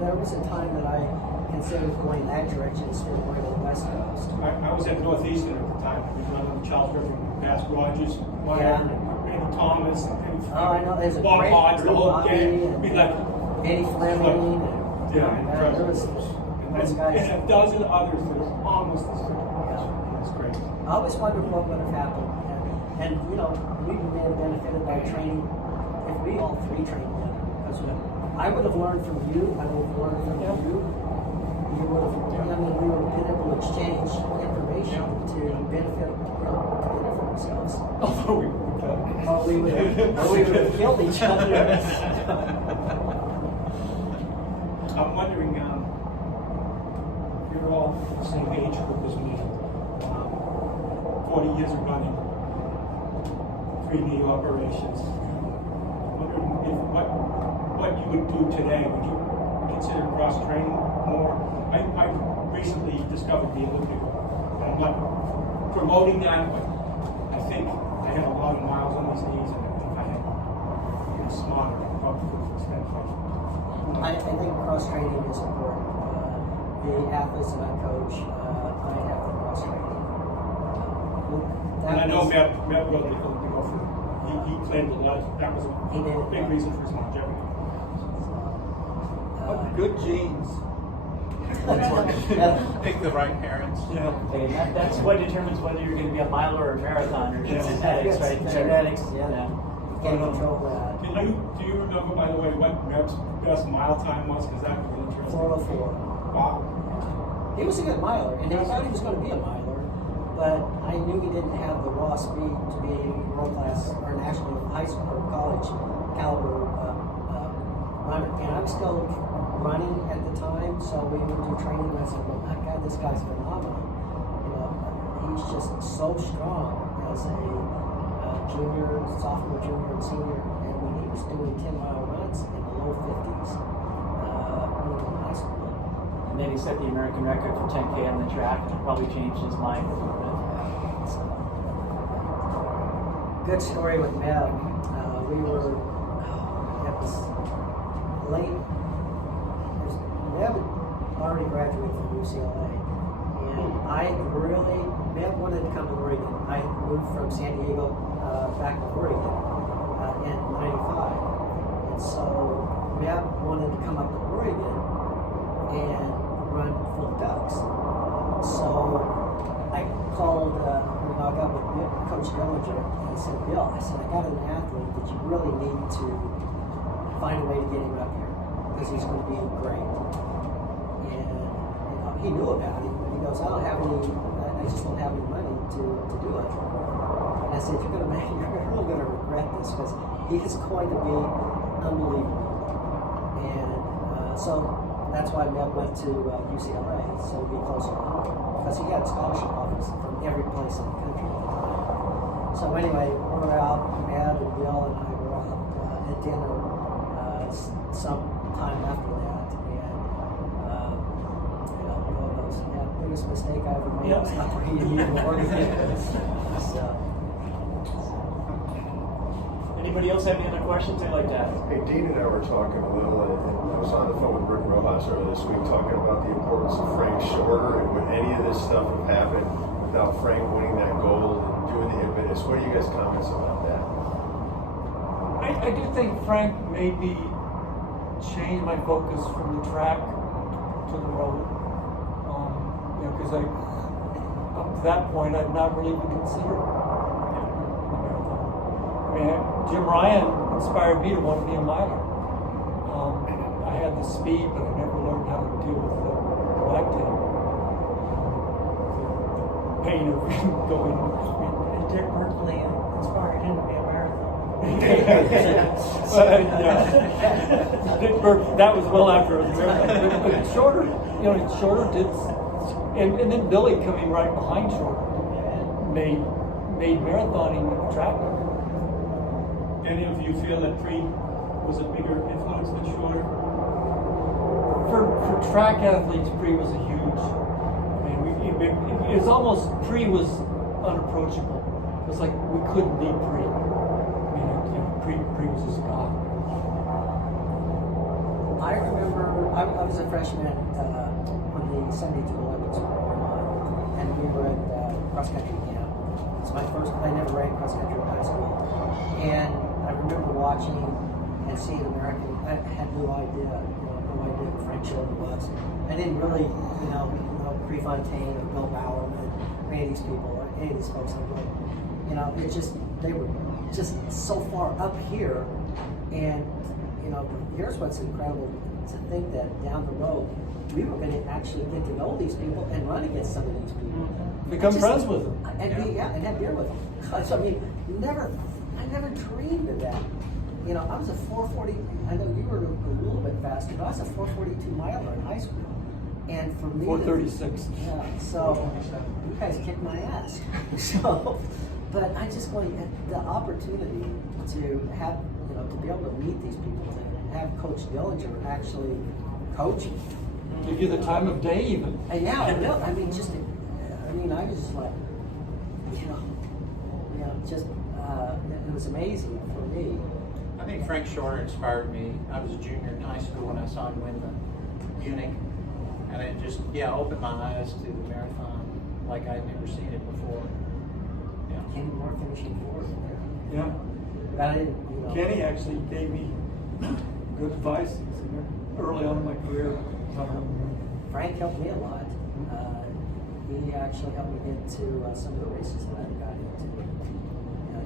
there was a time that I considered going that direction instead of going to the West Coast. I was at Northeastern at the time. We went on the Charles River, past Rogers, whatever, and Thomas, and Oh, I know. There's a Bob great Hodge, the group, whole Bobby gang. and We like, Eddie Fleming. yeah, There was those guys. and a dozen others that are almost as good. That's great. I always wondered what would have happened, and we may have benefited by training if we all 3 trained together. Because I would have learned from you. I would have learned from you. You would have. I mean, we would have been able to exchange information to benefit from ourselves. Although We would have killed each other. I'm wondering, you're all the same age group as me. 40 years of running, 3 knee operations. I'm wondering if what you would do today. Would you consider cross training more? I recently discovered the elliptical. I'm not promoting that, but I think I had a lot of miles on these knees, and I think I had been smarter. Probably instead of I think cross training is important. The athletes that I coach, I have the cross training. And I know Matt wrote the elliptical for. He claimed a lot. That was a big reason for his longevity. Good genes. Pick the right parents. And that's what determines whether you're going to be a miler or a marathoner. Genetics, right? Genetics. Yeah. Can't control that. Do you remember, by the way, what Reb's best mile time was? Because that was interesting. 404. Wow. He was a good miler, and I thought he was going to be a miler, but I knew he didn't have the raw speed to be a world class or national high school or college caliber runner. And I'm still running at the time, so we would do training, and I said, well, my God, this guy's phenomenal. He's just so strong as a junior, sophomore, junior, and senior. And when he was doing 10-mile runs in the low 50s, when he was in high school, And then he set the American record for 10K on the track, and probably changed his mind a little bit. Good story with Meb. It was late. Meb had already graduated from UCLA, and Meb wanted to come to Oregon. I moved from San Diego back to Oregon in '95, and so Meb wanted to come up to Oregon and run for the Ducks. So I called, I got with Coach Dillinger, and I said, Bill, I got an athlete that you really need to find a way to get him up here, because he's going to be great. And he knew about it, but he goes, I just don't have any money to do it. And I said, you're really going to regret this, because he is going to be unbelievable. And so that's why Mel went to UCLA, so he'd be closer to home, because he had scholarship offers from every place in the country at the time. So anyway, we were out, Matt and Bill and I were out at dinner some time after that, and Bill goes, yeah, biggest mistake I ever made was not bringing you to Oregon. So. Anybody else have any other questions they'd like to ask? Hey, Dean and I were talking a little, and I was on the phone with Rick Rojas earlier this week talking about the importance of Frank Shorter, and would any of this stuff have happened without Frank winning that gold and doing the impetus? What are you guys' comments about that? I do think Frank made me change my focus from the track to the road. Because up to that point, I'd not really even considered the marathon. I mean, Jim Ryan inspired me to want to be a miler. I had the speed, but I never learned how to deal with the lactate. The pain of going. And Dick Berkeley inspired him to be a marathon. Dick Burke, that was well after it was marathon. But Shorter, Shorter did, and then Billy coming right behind Shorter made marathoning attractive. Any of you feel that Pre was a bigger influence than Shorter? For track athletes, Pre was a huge. I mean, it was almost Pre was unapproachable. It was like we couldn't beat Pre. Pre was just God. I remember I was a freshman when the 72 Olympics were going on, and we were at cross country camp. It's my first. I never ran cross country in high school, and I remember watching and seeing American. I had no idea who Frank Shorter was. I didn't really, know Prefontaine or Bill Bowerman, or any of these people, or any of these folks. It just they were just so far up here, and here's what's incredible to think that down the road we were going to actually get to know these people and run against some of these people, Become friends with them, and and have beer with them. So I mean, I never dreamed of that. I was a 4:40. I know you were a little bit faster, but I was a 4:42 miler in high school, and for me, 4:36. Yeah, so you guys kicked my ass. So. But I just want the opportunity to have, to be able to meet these people, to have Coach Dillinger actually coach me. Give you the time of day even. And yeah, I was just like, it was amazing for me. I think Frank Shorter inspired me. I was a junior in high school when I saw him win the Munich, and it just opened my eyes to the marathon like I'd never seen it before. Kenny Moore finishing fourth. Yeah. But I didn't, Kenny actually gave me good advice early on in my career. Frank helped me a lot. He actually helped me get to some of the races that I got into.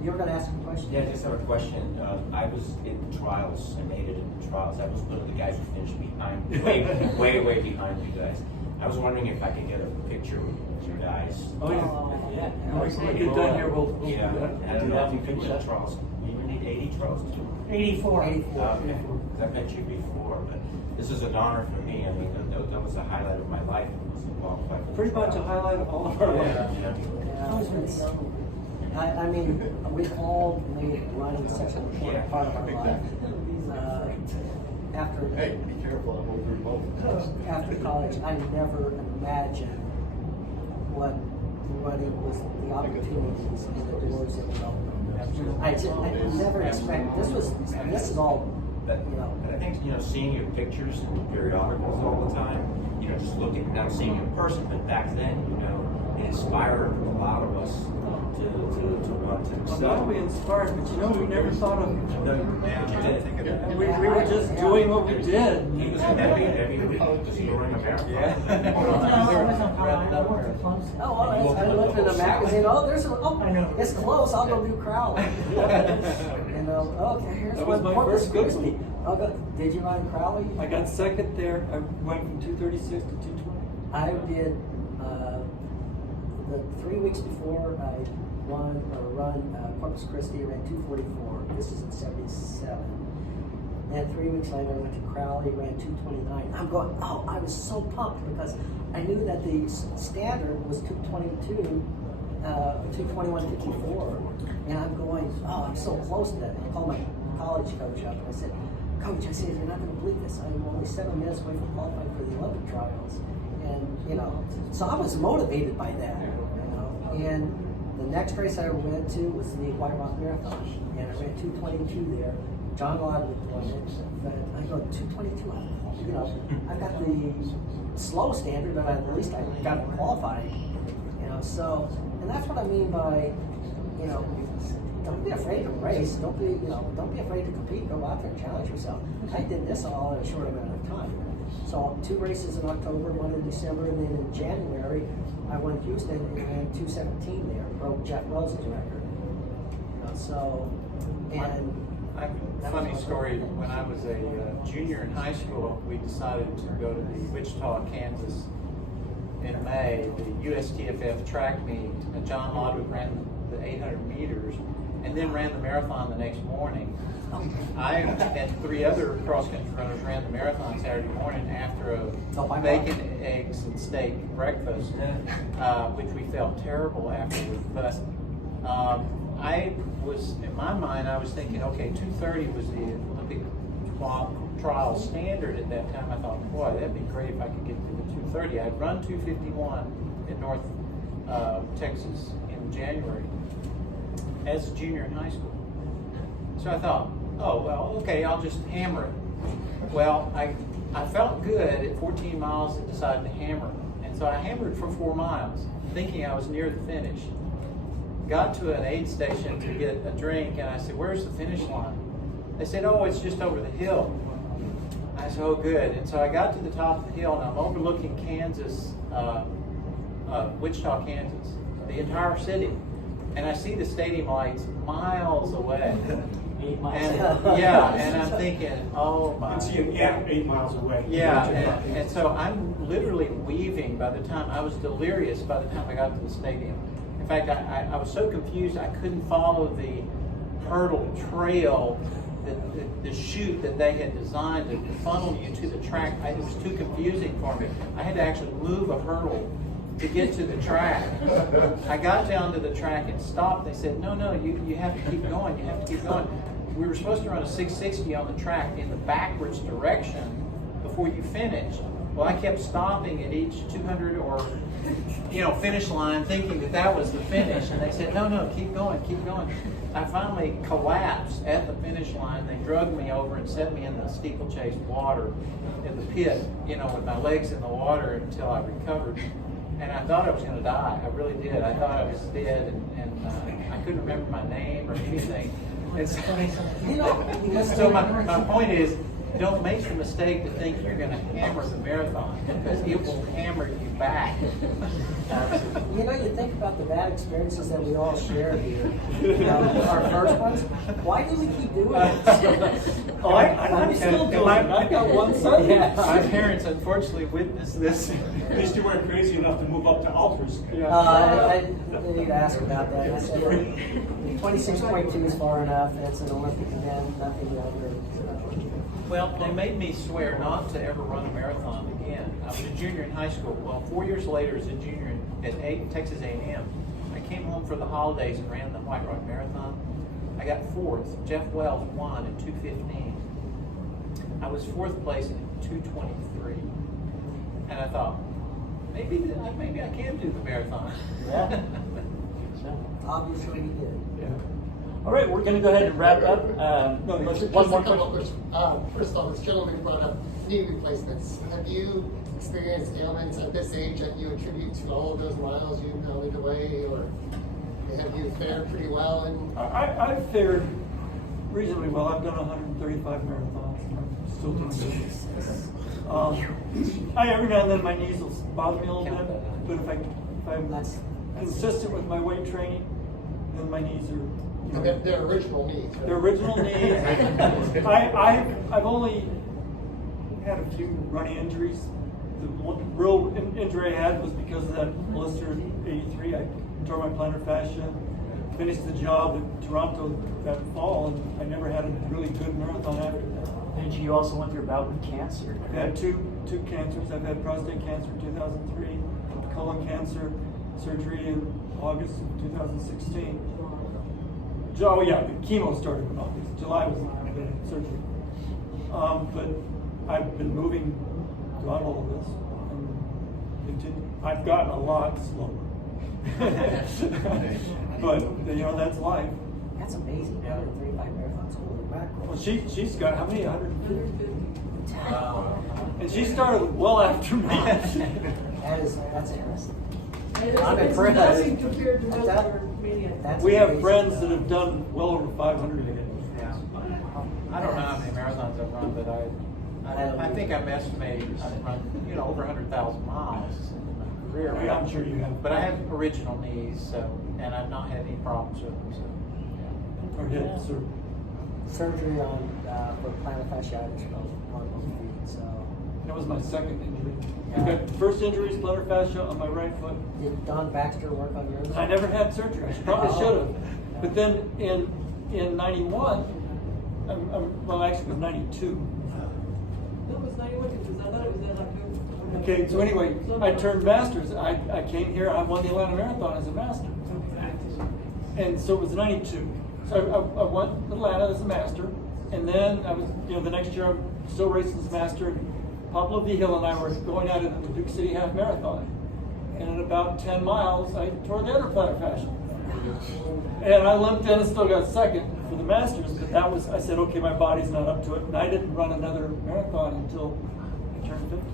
You were going to ask a question? Yeah, I just have a question. I was in the trials. I made it in the trials. I was one of the guys who finished behind, way behind you guys. I was wondering if I could get a picture with you guys. Oh, yeah. Yeah. When we get done here, we'll do Yeah, that. I don't know if you finished the trials. You need 80 trials too. 84. Okay, because I met you before, but this is an honor for me. I mean, that was a highlight of my life. It was a qualified for the Pretty much a trials. highlight of all of our lives. I mean, we've all made running such an important part of our life. After Hey, be careful. After college, I never imagined what it was, the opportunities and the doors that would open. I never expected, this is all, But, you know. but I think, seeing your pictures in periodicals all the time, just looking, now seeing you in person, but back then, it inspired a lot of us to want to Well, excel. not we inspired, but we never thought of Yeah, we were just doing what we did. he was every week, just running a marathon. Oh, well, I looked in a magazine, I know. it's close, I'll go do Crowley. Okay, here's That was my Corpus first good Christi. one. Did you run Crowley? I got second there. I went from 236 to 220. I did, the 3 weeks before I run Corpus Christi, I ran 244. This is in 77. And 3 weeks later, I went to Crowley, ran 229. I'm going, I was so pumped because I knew that the standard was 222, 221.54. And I'm going, I'm so close to that. And I called my college coach up and I said, Coach, you're not going to believe this. I'm only 7 minutes away from qualifying for the Olympic trials. And, so I was motivated by that, And the next race I went to was the White Rock Marathon. And I ran 222 there. John Lodwick won it. But I go 222. I got the slow standard, but at least I got qualified. So, and that's what I mean by, don't be afraid to race. Don't be afraid to compete. Go out there and challenge yourself. I did this all in a short amount of time. So 2 races in October, 1 in December, and then in January, I went to Houston and ran 217 there, broke Jeff Rose's record. Funny story, when I was a junior in high school, we decided to go to the Wichita, Kansas in May, the USTFF track meet. John Lodwick ran the 800 meters and then ran the marathon the next morning. I and 3 other cross-country runners ran the marathon Saturday morning after a bacon, eggs, and steak breakfast, which we felt terrible afterwards. But in my mind, I was thinking, okay, 2:30 was the Olympic trial standard at that time. I thought, boy, that'd be great if I could get to the 2:30. I'd run 2:51 in North Texas in January as a junior in high school. So I thought, okay, I'll just hammer it. Well, I felt good at 14 miles and decided to hammer. And so I hammered for 4 miles, thinking I was near the finish. Got to an aid station to get a drink, and I said, where's the finish line? They said, it's just over the hill. I said, good. And so I got to the top of the hill, and I'm overlooking Kansas, Wichita, Kansas, the entire city. And I see the stadium lights miles away. 8 miles. And I'm thinking, oh my. You can see it, 8 miles away. Yeah, and so I'm literally weaving by the time, I was delirious by the time I got to the stadium. In fact, I was so confused I couldn't follow the hurdle trail, the chute that they had designed to funnel you to the track. It was too confusing for me. I had to actually move a hurdle to get to the track. I got down to the track and stopped. They said, no, you have to keep going. You have to keep going. We were supposed to run a 660 on the track in the backwards direction before you finish. Well, I kept stopping at each 200 or finish line, thinking that was the finish. And they said, no, keep going, keep going. I finally collapsed at the finish line. They drugged me over and set me in the steeplechase water in the pit, with my legs in the water until I recovered. And I thought I was going to die. I really did. I thought I was dead, and I couldn't remember my name or anything. And so my point is, don't make the mistake to think you're going to hammer the marathon, because it will hammer you back. You think about the bad experiences that we all share here. Our first ones. Why do we keep doing it? I'm still doing it. I got one son. My parents unfortunately witnessed this. At least you weren't crazy enough to move up to Alters. I need to ask about that. I said 26.2 is far enough. It's an Olympic event, nothing younger. Well, they made me swear not to ever run a marathon again. I was a junior in high school. Well, 4 years later, as a junior at Texas A&M, I came home for the holidays and ran the White Rock Marathon. I got 4th. Jeff Wells won in 2:15. I was fourth place in 2:23, and I thought maybe I can do the marathon. Yeah. Obviously you did. Yeah. All right, we're going to go ahead and wrap up. No, let's- just one more a couple of question. questions. First of all, this gentleman brought up knee replacements. Have you experienced ailments at this age that you attribute to all of those miles you pounded away, or have you fared pretty well? And I've fared reasonably well. I've done 135 marathons. And I'm still doing good. Every now and then my knees will bother me a little bit, but if I'm That's consistent with my weight training, then my knees are. You know, their original needs. Right? the original knees. I've only had a few running injuries. The one real injury I had was because of that blister in '83. I tore my plantar fascia. Finished the job in Toronto that fall, and I never had a really good marathon after that. Benji, you also went through a bout with cancer. I've had two cancers. I've had prostate cancer in 2003, colon cancer surgery in August of 2016. Oh yeah, the chemo started in August. July was the surgery. But I've been moving throughout all of this, and I've gotten a lot slower. But that's life. That's amazing. 135 marathons. Holy mackerel. Well, she's got how many? 150. Wow. And she started well after me. That's interesting. It's I'm nothing impressed. compared to most That- of our media. That's We have amazing. friends that have done well over 500. Yeah. I don't know how many marathons I've run, but I think I'm estimating I've run over 100,000 miles in my career. Yeah, I'm sure you have. But I have original knees, and I've not had any problems with them. So. Or hips, or Surgery on for plantar fasciitis on both feet. So that was my second injury. I got the first injury is plantar fascia on my right foot. did Don Baxter work on yours? I never had surgery. I probably should have. But then in '91, well, actually it was '92. That was 91 because I thought it was in October. Okay, so anyway, I turned masters. I came here. I won the Atlanta Marathon as a master, and so it was '92. So I went to Atlanta as a master, and then I was, the next year I'm still racing as master. And Pablo Vigil and I were going out at the Duke City Half Marathon, and at about 10 miles, I tore the other plantar fascia, and I limped in and still got second for the masters. But I said, okay, my body's not up to it, and I didn't run another marathon until I turned 50.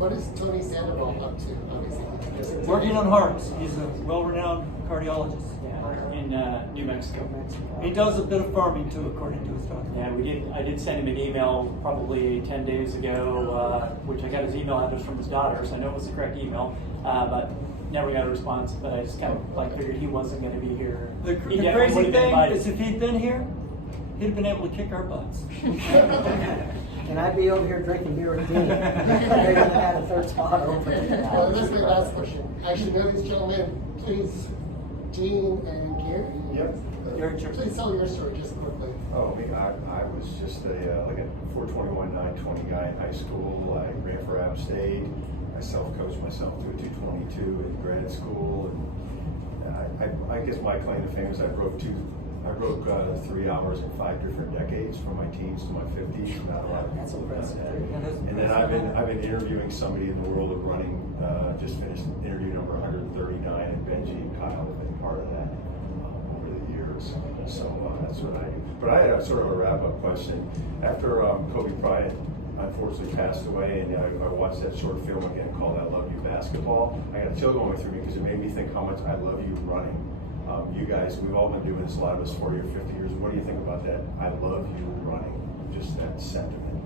What is Tony Sandoval up to? Obviously, Working on hearts. He's a well-renowned cardiologist. In New Mexico. He does a bit of farming too, according to his doctor. Yeah, I did send him an email probably 10 days ago, which I got his email address from his daughter, so I know it was the correct email, but never got a response. But I just kind of figured he wasn't going to be here. The He definitely crazy would've been thing invited. is, if he'd been here, he'd have been able to kick our butts. And I'd be over here drinking beer with Dean. They would have had a third spot open. Well, this is my last question. I should know these gentlemen. Please, Gene and Gary. Yep. Please tell your story just quickly. Oh, I was just like a 421, 920 guy in high school. I ran for App State. I self-coached myself to a 222 in grad school. And I guess my claim to fame is I broke 3 hours in 5 different decades, from my teens to my 50s. Not a lot of That's people have impressive. done that. And then I've been interviewing somebody in the world of running. Just finished interview number 139, and Benji and Kyle have been part of that over the years. So that's what I do. But I had a sort of a wrap-up question. After Kobe Bryant unfortunately passed away, and I watched that short film again called "I Love You Basketball," I got a chill going through me because it made me think how much I love you running. You guys, we've all been doing this, a lot of us 40 or 50 years. What do you think about that? I love you running. Just that sentiment.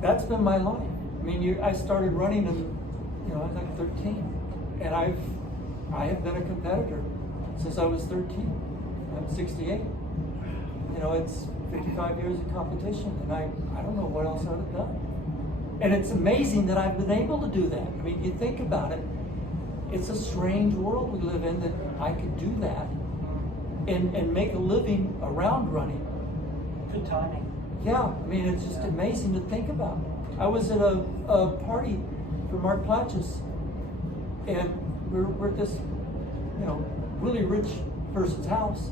That's been my life. I mean, I started running I was like 13, and I have been a competitor since I was 13. I'm 68. It's 55 years of competition, and I don't know what else I would have done. And it's amazing that I've been able to do that. I mean, you think about it. It's a strange world we live in that I could do that and make a living around running. Good timing. Yeah, I mean, it's just amazing to think about. I was at a party for Mark Platchis, and we're at this, really rich person's house,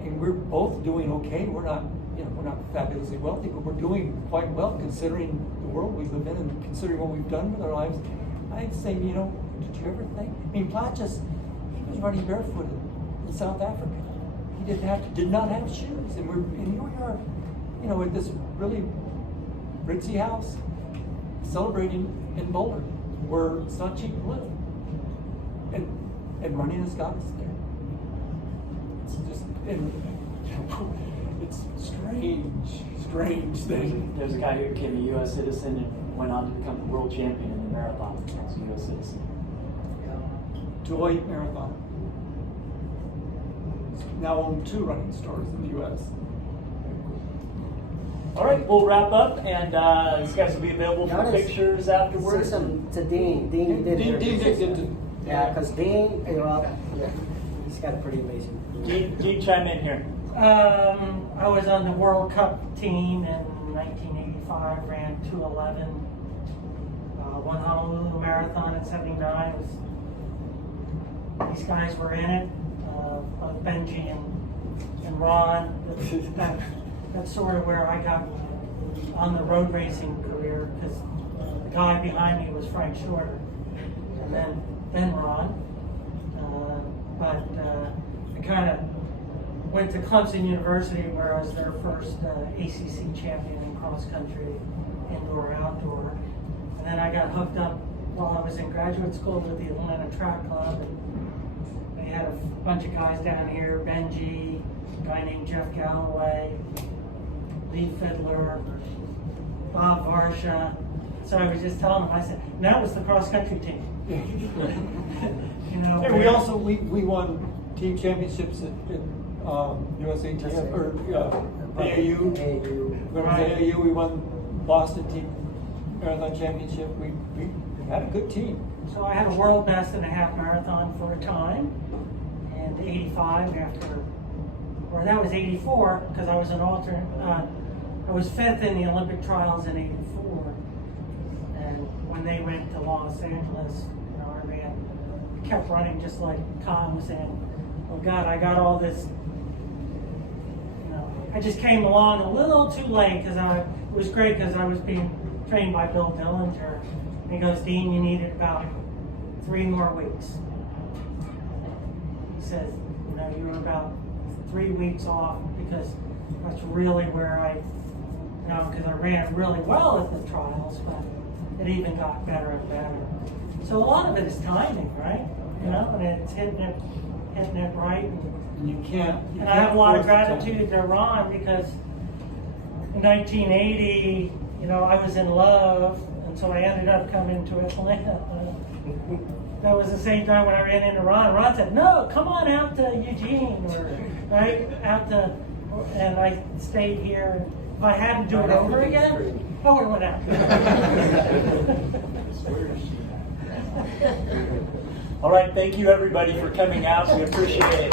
and mean, we're both doing okay. We're not, we're not fabulously wealthy, but we're doing quite well considering the world we live in and considering what we've done with our lives. I'd say, did you ever think? I mean, Platjes, he was running barefooted in South Africa. He did not have shoes, and here we are, at this really ritzy house, celebrating in Boulder, where it's not cheap to live, and running has got us there. It's just, it's strange thing. There's a guy who became a U.S. citizen and went on to become the world champion in the marathon as a U.S. citizen. Joy Marathon. Now own 2 running stores in the U.S. All right, we'll wrap up, and these guys will be available for pictures afterwards. To Dean. Dean did. Dean did. Yeah, because Dean, he's got a pretty amazing. Dean, chime in here. I was on the World Cup team in 1985, ran 2:11, won Honolulu Marathon in '79. These guys were in it, Benji and Ron. That's sort of where I got on the road racing career, because the guy behind me was Frank Shorter, and then Ron. But I kind of went to Clemson University, where I was their first ACC champion in cross country, indoor, outdoor. And then I got hooked up while I was in graduate school with the Atlanta Track Club. And they had a bunch of guys down here, Benji, a guy named Jeff Galloway, Lee Fiddler, Bob Varsha. So I was just telling them, I said, and that was the cross country team. And we also we won team championships at USATF or AAU. AAU. We won Boston team marathon championship. We had a good team. So I had a world best in a half marathon for a time, and 85 or that was 84, because I was an alternate. I was 5th in the Olympic trials in 84, and when they went to Los Angeles, I kept running just like Tom was saying. Oh God, I got all this. I just came along a little too late, because it was great because I was being trained by Bill Dillinger. And he goes, Dean, you needed about 3 more weeks. He says, you were about 3 weeks off, because that's really where because I ran really well at the trials, but it even got better and better. So a lot of it is timing, right? And it's hitting it right. And you can't. And I have a lot of gratitude to Ron, because in 1980, I was in love, and so I ended up coming to Atlanta. That was the same time when I ran into Ron. Ron said, "No, come on out to Eugene, and I stayed here. If I hadn't do it over again, I would have went out." All right, thank you everybody for coming out. We appreciate it.